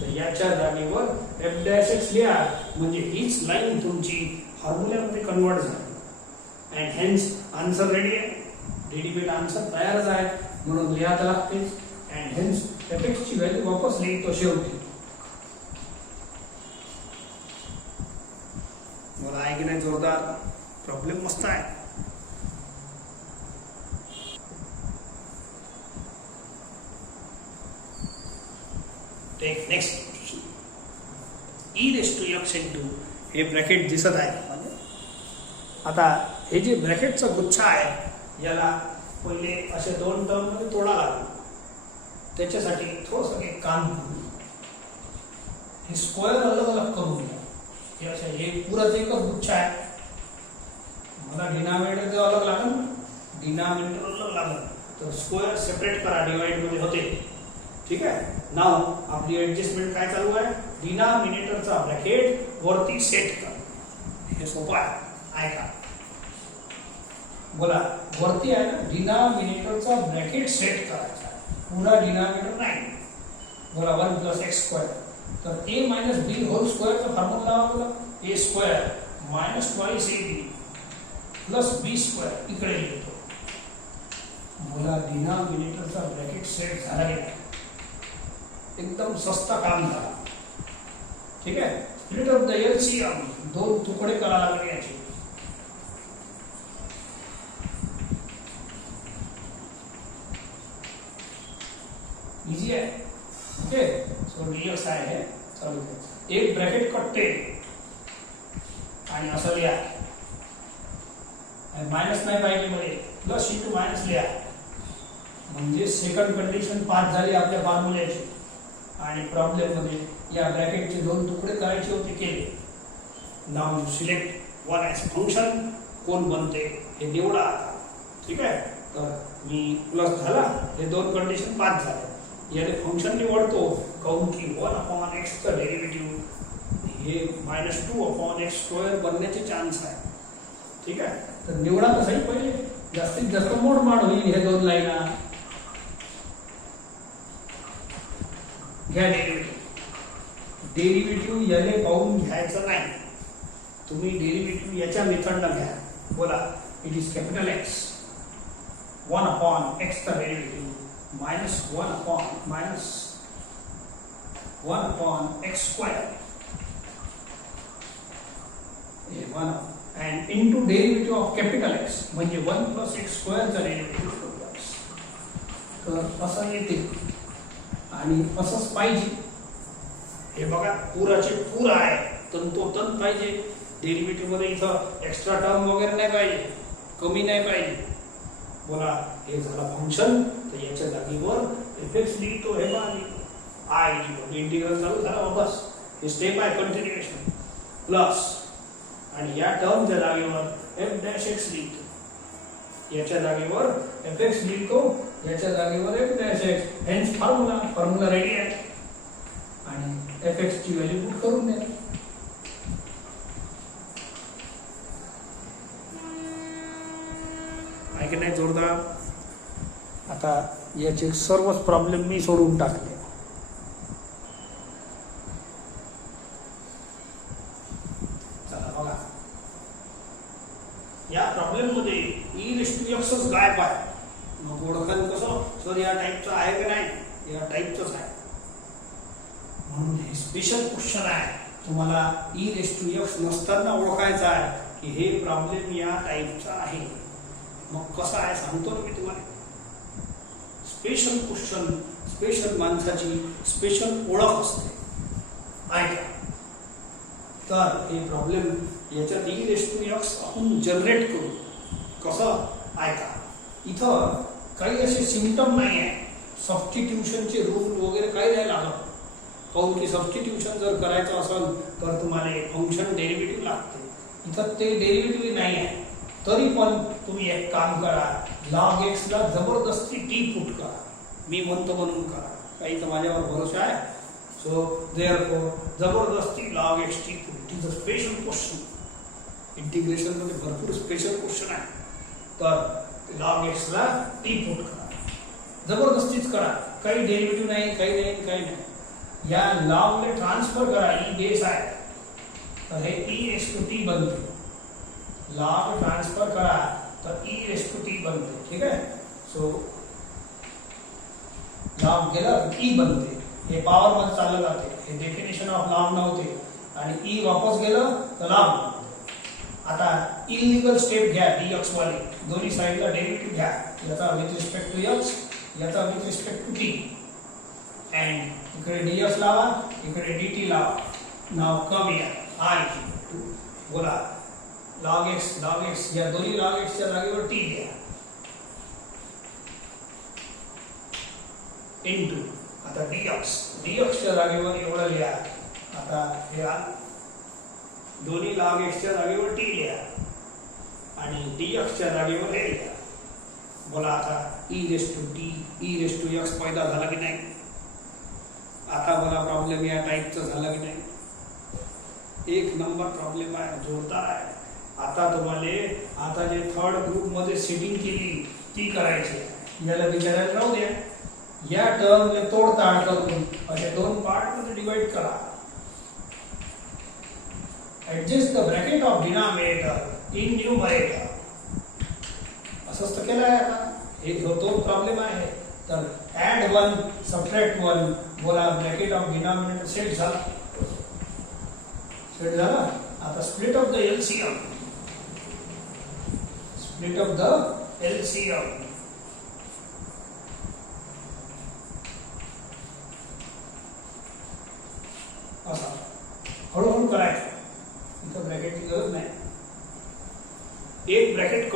तर याच्या जागेवर एफ डॅश एक्स लिहा म्हणजे हीच लाईन तुमची फॉर्म्युल्यामध्ये कन्वर्ट झाली अँड हेन्स आन्सर रेडी आहे. डेरिव्हेटिव्ह आन्सर तयारच आहे म्हणून लिहायला लागतेच. अँड हेन्स एफएक्स ची व्हॅल्यू वापस लिहितो शेवटी. मला आहे की नाही जोरदार. प्रॉब्लेम मस्त आहे. Take next e raise to x into हे ब्रॅकेट दिसत आहे. आता हे जे ब्रॅकेटचा गुच्छा आहे याला पहिले असे दोन टर्म मध्ये तोडा लागेल. त्याच्यासाठी थोडंसं एक काम करू. हे स्क्वेअर अलग अलग करून घ्या. हे अशा हे पुराच एकच गुच्छा आहे. मला डिनॉमिनेटर अलग लागेल डिनॉमिनेटर अलग लागेल तर स्क्वेअर सेपरेट करा. डिवाइड मध्ये होते. ठीक आहे. नाव आपली ऍडजस्टमेंट काय चालू आहे. डिनॉमिनेटरचा ब्रॅकेट वरती सेट कर. हे सोपं आहे. ऐका बोला वरती आहे ना डिनॉमिनेटरचा ब्रॅकेट सेट करायचा. पुरा डिनॉमिनेटर नाही. बोला 1 प्लस एक्स स्क्वेअर. तर ए मायनस बी होल स्क्वेअरचा फॉर्म्युला लावा. बोला a square minus twice a b plus b square इकडे लिहितो. बोला डिनॉमिनेटरचा ब्रॅकेट सेट झाला की एकदम सस्ता काम झाला. ठीक आहे. स्प्लिट ऑफ द एलसीएम दोन तुकडे करा लागले याचे. इजी आहे. ओके, सो dx आहे चालू आहे. एक ब्रॅकेट कटते आणि असं लिहा, मायनस नाही पाहिजे मध्ये, प्लस इंटू मायनस लिहा, म्हणजे सेकंड कंडिशन पास झाली आपल्या फॉर्म्युल्याची. आणि प्रॉब्लेम मध्ये या ब्रॅकेटचे दोन तुकडे करायचे होते, केले. नाव सिलेक्ट वन ॲज फंक्शन, कोण बनते हे निवडा. ठीक आहे, तर मी प्लस झाला, हे दोन कंडिशन पास झाले. याने फंक्शन निवडतो, काऊन की 1/x चा डेरिव्हेटिव्ह हे -2/x² बनण्याचे चान्स आहे. ठीक आहे, तर निवडा तसंही पहिले, जास्तीत जास्त मोडमाड होईल हे दोन लाईना. घ्या डेरिव्हेटिव्ह याने पाहून घ्यायचं नाही, तुम्ही डेरिव्हेटिव्ह याच्या मेथडला घ्या. बोला, it is capital X 1/x चा derivative -1/x² and into derivative of capital X म्हणजे 1 + x² चा डेरिव्हेटिव्ह. तर असं येते आणि असंच पाहिजे. हे बघा, पुराचे पूर आहे, तंतोतंत पाहिजे. डेरिव्हेटिव्ह मध्ये इथं एक्स्ट्रा टर्म वगैरे नाही पाहिजे, कमी नाही पाहिजे. बोला, हे झालं फंक्शन, तर याच्या जागेवर fx लिहितो, हे पहा I लिहितो, इंटिग्रल चालू झाला. बस हे स्टेप आहे, कंटिन्युएशन. प्लस आणि या टर्मच्या जागेवर f'(x) लिहितो, याच्या जागेवर fx लिहितो, याच्या जागेवर f'(x). हेन्स फॉर्म्युला रेडी आहे. आणि fx ची व्हॅल्यू पुट करून द्या. आहे की नाही जोरदार. आता याचे सर्वच प्रॉब्लेम मी सोडून टाकले. चला बघा, या प्रॉब्लेम मध्ये e⁻x गायब आहे. मग ओळखाल कसं, सर या टाईपचं आहे की नाही? या टाईपचंच आहे, म्हणून हे स्पेशल क्वेश्चन आहे. तुम्हाला e⁻x नसताना ओळखायचं आहे की हे प्रॉब्लेम या टाईपचा आहे. मग कसं आहे सांगतो ना मी तुम्हाला. स्पेशल क्वेश्चन, स्पेशल माणसाची स्पेशल ओळख असते. ऐका, तर हे प्रॉब्लेम याच्यात e⁻x आपण जनरेट करू. कसं? ऐका, इथं काही असे सिम्पटम नाही आहे. सबस्टिट्यूशनचे रूल वगैरे काही नाही लागत. काऊन की सबस्टिट्यूशन जर करायचं असेल तर तुम्हाला फंक्शन डेरिव्हेटिव्ह लागते. इथं ते डेरिव्हेटिव्ह नाही आहे. तरी पण तुम्ही एक काम करा, log x ला जबरदस्ती t पुट करा. मी म्हणतो म्हणून करा, काही तर माझ्यावर भरोसा आहे. सो देअरफॉर जबरदस्ती log x t put. It is a special question. Integration मध्ये भरपूर स्पेशल क्वेश्चन आहे. तर log x ला t पुट करा, जबरदस्तीच करा. काही डेरिव्हेटिव्ह नाही, काही नाही. या log ला ट्रान्सफर करा. ई बेस आहे, तर हे e⁻t बनते. log ट्रान्सफर करा तर e⁻t बनते. ठीक आहे, सो log गेला तर e बनते. हे पॉवर मध्ये चाललं जाते. हे डेफिनेशन ऑफ log नव्हते आणि e वापस गेलं तर log बनते. आता इलिगल स्टेप घ्या, dx वाली दोन्ही साइडला डेरिव्हेटिव्ह घ्या. याचा विथ रिस्पेक्ट टू x, याचा with respect to t. And इकडे dx लावा, इकडे dt लावा. नाव कम या I बोला, log x या दोन्ही log x च्या जागेवर t द्या. इंटू आता dx च्या जागेवर एवढं लिहा. आता हे दोन्ही log x च्या जागेवर t लिहा आणि dx च्या जागेवर हे लिहा. बोला, आता e⁻x पैदा झाला की नाही? आता बोला, प्रॉब्लेम या टाईपचा झाला की नाही? एक नंबर प्रॉब्लेम आहे, जोरदार आहे. आता तुम्हाला आता जे थर्ड ग्रुप मध्ये सेटिंग केली ती करायची. याला विचारायला राहू द्या. या टर्मने तोडताड करून असे दोन पार्ट मध्ये डिवाइड करा. Adjust the bracket of denominator in numerator. असंच तर केलं आहे. आता हे दोन प्रॉब्लेम आहे. तर ऍड 1 सबट्रॅक्ट 1. बोला, ब्रॅकेट ऑफ डिनॉमिनेटर सेट झाला. आता split of the LCM. Split of the LCM.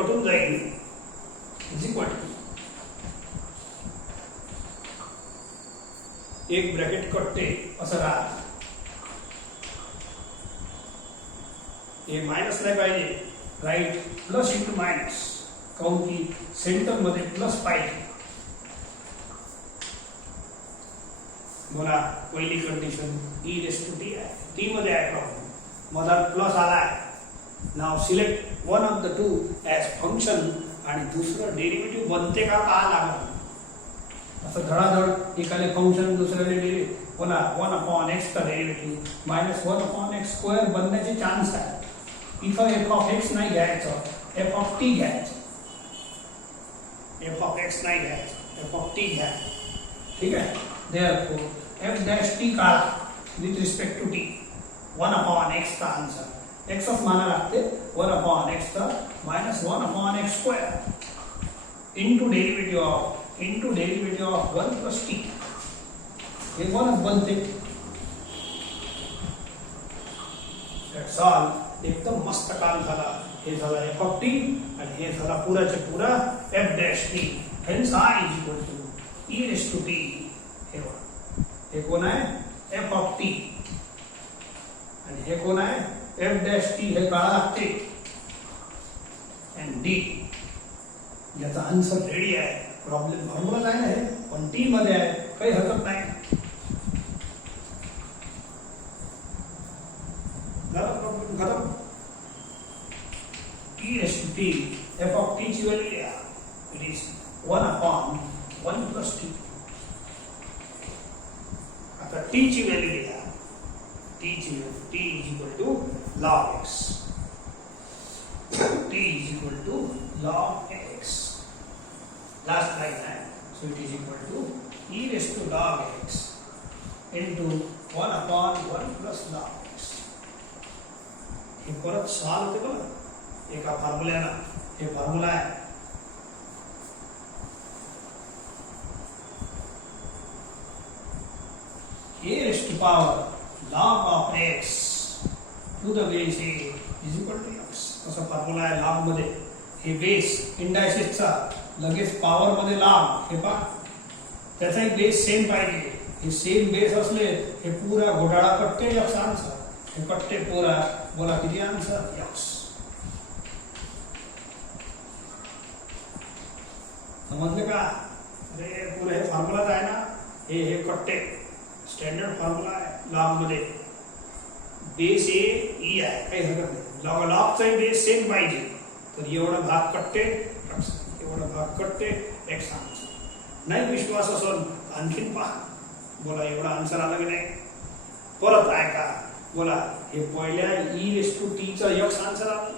कटून जाईल इज इक्वल टू एक ब्रॅकेट कटते असं राहा, हे मायनस नाही पाहिजे, राईट, प्लस इंटू मायनस, काऊन की सेंटर मध्ये प्लस पाहिजे. बोला पहिली condition e raise to t आहे, टी मध्ये आहे प्रॉब्लेम, मधात प्लस आलाय. Now select one of the two as function आणि दुसरं डेरिव्हेटिव्ह बनते का लागलं. असं धडाधड एकाले फंक्शन दुसऱ्याने डेरिव्हेटिव्ह, बोला 1/x चा डेरिव्हेटिव्ह -1/x² बनण्याचे चान्स आहे. इथं f(x) नाही घ्यायचं, f(t) घ्यायचं, f(x) नाही घ्यायचं, f(t) घ्या. ठीक आहे. Therefore, f' t काढा with respect to t. 1/x चा आन्सर. x माना लागते 1/x चा -1/x² into derivative of 1 plus t. हे 1 बनते. That's all. एकदम मस्त काम झाला. हे झाला f(t) आणि हे झाला पुराचे पुरा f'(t). Hence I is equal to e raised to t. हे कोण आहे f(t) आणि हे कोण आहे f'(t). हे काढा लागते and d. याचा आन्सर रेडी आहे. प्रॉब्लेम फॉर्म्युला आहे ना हे, पण टी मध्ये आहे, काही हरकत नाही. प्रॉब्लेम खतम. e raised to t, f(t) ची व्हॅल्यू लिहा. It is 1/1 plus t. आता t ची व्हॅल्यू लिहा. t is equal to log x. t is equal to log x. Last line है. So it is equal to e raised to log x into 1/1 plus log x. हे परत solve होते बघा एका फॉर्म्युल्याला. हे formula आहे. a raised to power log of x to the base a is equal to x. असा formula आहे log मध्ये. हे बेस इंडायसेसचा लगेच पॉवर मध्ये लॉग, हे पहा त्याचा एक बेस सेम पाहिजे. हे सेम बेस असले हे पुरा घोटाळा कट्टे x आन्सर. हे कट्टे पुरा, बोला किती आन्सर x. समजले का. अरे पुरे हे फॉर्म्युलाच आहे ना. हे कट्टे स्टँडर्ड फॉर्म्युला आहे लॉग मध्ये. बेस ए ई आहे, काही हरकत नाही. लॉगचा बेस सेम पाहिजे. तर एवढा भाग कट्टे x, एवढा भाग कट्टे x आन्सर. नाही विश्वास असेल आणखीन पहा. बोला एवढा आन्सर आला की नाही. परत आहे का. बोला हे पहिल्या e raised to t चा x आन्सर आला.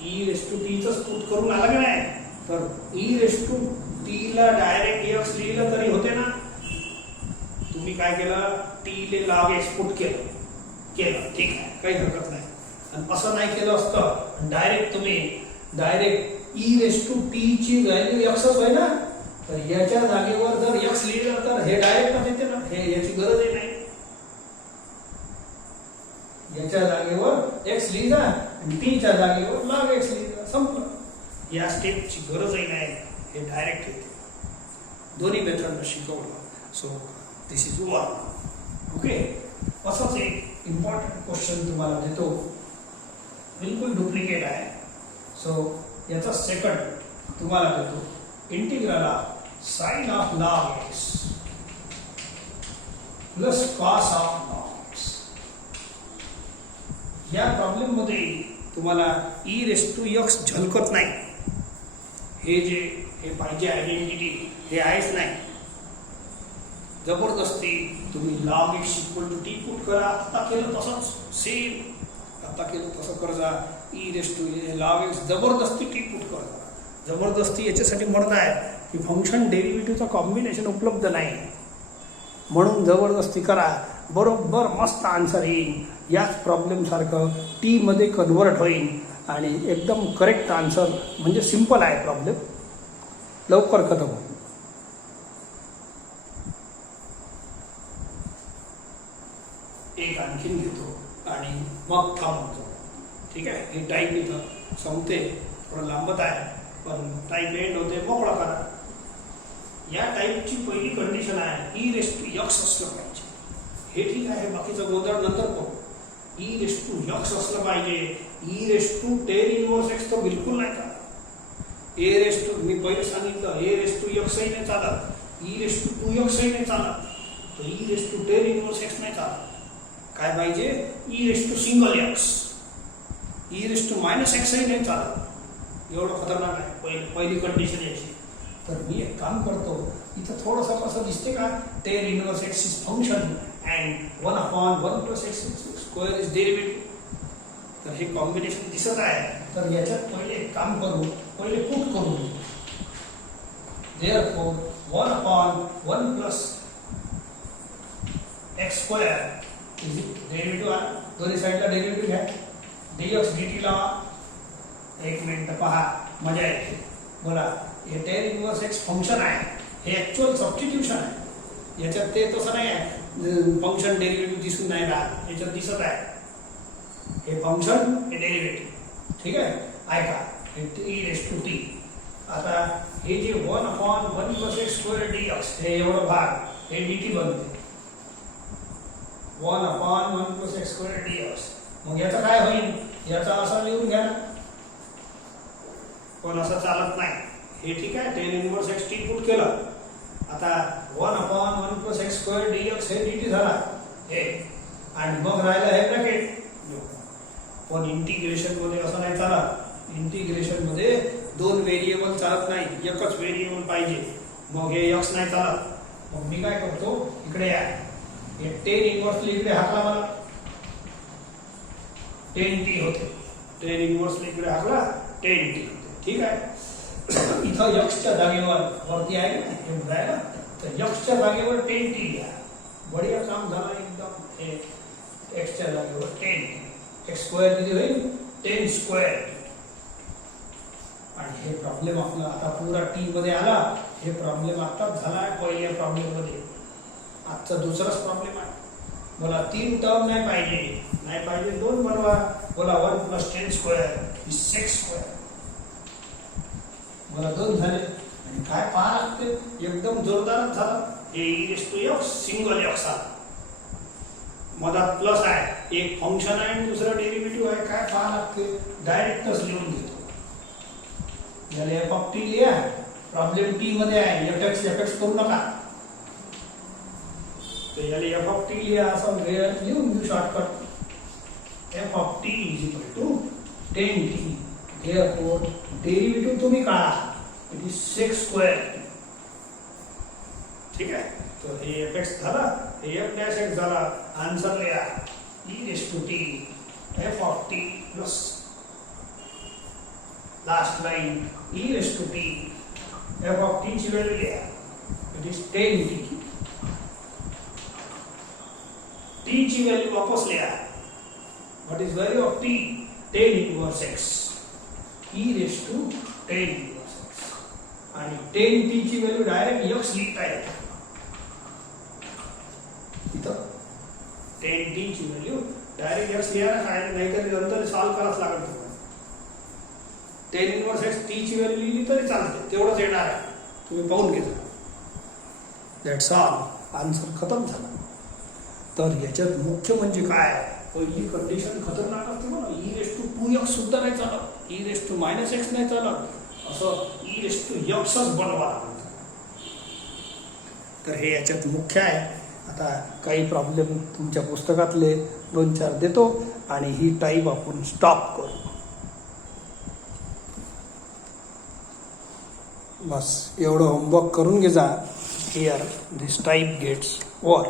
e raised to t च पुट करून आला की नाही. तर e raised to t ला डायरेक्ट x लिहिलं तरी होते ना. तुम्ही काय केलं, टी ले लॉग एक्स पुट केलं, ठीक आहे, काही हरकत नाही. आणि असं नाही केलं असतं डायरेक्ट तुम्ही ई रेस टू टी ची व्हॅल्यू एक्सच होय ना. तर याच्या जागेवर जर एक्स लिहिलं तर हे डायरेक्ट येते ना. हे याची गरजही नाही. याच्या जागेवर एक्स लिहिला आणि टी च्या जागेवर लॉग एक्स लिहिला, संपलं. या स्टेपची गरजही नाही. हे डायरेक्ट येते. दोन्ही मेथड शिकवलं. So this is one. Okay. असंच एक इम्पॉर्टंट क्वेश्चन तुम्हाला देतो, बिलकुल डुप्लिकेट आहे. सो याचा सेकंड तुम्हाला देतो. Integral of sine of log x plus cos of log x. या प्रॉब्लेम मध्ये तुम्हाला ई रेस टू एक्स झलकत नाही. हे पाहिजे आयडेंटिटी हे आहेच नाही. जबरदस्ती तुम्ही log x equal to t put करा. आता केलं तसंच सेम. आता केलं तसं करजा. E raise to log x जबरदस्ती टी पुट करा. जबरदस्ती याच्यासाठी म्हणत आहे की फंक्शन डेरिव्हेटिव्हचं कॉम्बिनेशन उपलब्ध नाही, म्हणून जबरदस्ती करा. बरोबर मस्त आन्सर येईल. याच प्रॉब्लेम सारखं टी मध्ये कन्वर्ट होईल आणि एकदम करेक्ट आन्सर. म्हणजे सिंपल आहे प्रॉब्लेम, लवकर खतम होईल. एक आणखीन घेतो आणि मग थांबवतो. ठीक आहे. हे टाईम इथं संपते. थोडं लांबत आहे, पण टाईप एंड होते, मोकळा करा. या टाईपची पहिली कंडिशन आहे ई रेस टू यक्स असलं पाहिजे. हे ठीक आहे, बाकीचं गोंधळ नंतर पाहू. ई रेस टू यक्स असलं पाहिजे. E raise to tan inverse x तर बिलकुल नाही का. ए रेस टू मी पहिले सांगितलं, ए रेस टू यक्सही नाही चालत, ई रेस टू 2x नाही चालत, तर e raise to tan inverse x नाही चालत. काय पाहिजे, e raise to single x. E raise to minus एक्सही नाही चालत. एवढं खतरनाक आहे पहिली कंडिशन याची. तर मी एक काम करतो, इथं थोडंसं कसं दिसते का, ten inverse x is function and 1/1 plus x square is derivative. तर हे कॉम्बिनेशन दिसत आहे. तर याच्यात पहिले एक काम करू, पहिले पुट करू. Therefore 1/1 plus x square is derivative आहे. दोन्ही साईडला डेरिव्हेटिव्ह घ्या. dx dt ला एक मिनिट पहा, मजा येते. बोला, हे टेन इनवर्स एक्स फंक्शन आहे, हे ऍक्च्युअल सबस्टिट्यूशन आहे. याच्यात ते तसं नाही आहे, फंक्शन डेरिव्हेटिव्ह दिसून नाही राहत, याच्यात दिसत आहे. हे फंक्शन, हे डेरिव्हेटिव्ह. ठीक आहे, ऐका, ई रेस टू टी. आता हे जे 1/1 प्लस एक्स स्क्वेअर dx, हे एवढं भाग, हे dt बनते. 1/1 प्लस एक्स स्क्वेअर dx. मग याचं काय होईल, याचा असा लिहून घ्या ना, पण असं चालत नाही. हे ठीक आहे, ten inverse x T put केलं. आता 1/1 प्लस एक्स स्क्वेअर dx हे dt झाला हे, आणि मग राहिलं हे ब्रॅकेट. पण इंटिग्रेशन मध्ये असं नाही चालत. इंटिग्रेशन मध्ये दोन व्हेरिएबल चालत नाही, एकच व्हेरिएबल पाहिजे. मग हे एक्स नाही चालत. मग मी काय करतो, इकडे या, हे टेन इनवर्सली इकडे हाकला, मला 10t होते. टेन इनवर्सली इकडे हाकला, 10t होते. ठीक आहे, इथं यक्सच्या जागेवर वरती आहे ना, हे आहे ना, तर यक्सच्या जागेवर 10t लिहा. बढिया काम झालं एकदम. हे एक्सच्या जागेवर 10t, एक्स स्क्वेअर किती होईल, 10 स्क्वेअर. आणि हे प्रॉब्लेम आपला आता पुरा टी मध्ये आला. हे प्रॉब्लेम आताच झाला आहे पहिल्या प्रॉब्लेम मध्ये. आजचा दुसराच प्रॉब्लेम आहे. बोला, 3 टर्म नाही पाहिजे, नाही पाहिजे 2 बनवा. बोला, 1 प्लस 10 स्क्वेअर इज 6 स्क्वेअर. मला 2 झाले. आणि काय पहा लागते, एकदम जोरदारच झालं. हे e raise to x single x आहे, मधात प्लस आहे, एक फंक्शन आहे आणि दुसरं डेरिव्हेटिव्ह आहे. काय पहा लागते, डायरेक्टच लिहून घेतो. याला एफ ऑफ टी लिहा. प्रॉब्लेम टी मध्ये आहे, एफ करू नका. तर याला एफ ऑफ टी लिहा, असं लिहून घेऊ shortcut. F of t is equal to 10t. Therefore, derivative तुम्ही काढा, इट इज 6 स्क्वेअर. ठीक आहे, तर हे एफ झाला, हे एफ डॅश एक्स झाला. आन्सर लिहा, e raise to t f of t plus last line e raise to t f of t ची व्हॅल्यू लिहा, इट इज 10t. टी ची व्हॅल्यू वापस लिहा. What is value of t, 10 inverse x e raise to 10 inverse x. आणि 10t ची value direct x लिहिता येते. इथं 10t ची व्हॅल्यू डायरेक्ट एक्स लिहायला काय, नाहीतर नंतर सॉल्व करावंच लागेल. 10 इनवर्स एक्स टी ची व्हॅल्यू लिहिली तरी चालते, तेवढंच येणार आहे. तुम्ही पाहून घ्या. दॅट्स ऑल, आन्सर खतम झाला. तर याच्यात मुख्य म्हणजे काय, पहिली कंडिशन खतरनाक असते बघा. ई रेस टू 2x सुद्धा नाही चालत, e raise to minus x नाही चालत, असं ई रेस टू एक्सच बनवा लागतं. तर हे याच्यात मुख्य आहे. आता काही प्रॉब्लेम तुमच्या पुस्तकातले 2-4 देतो आणि ही टाईप आपण स्टॉप करू. बस एवढं होमवर्क करून घे जा. Here this type gets over.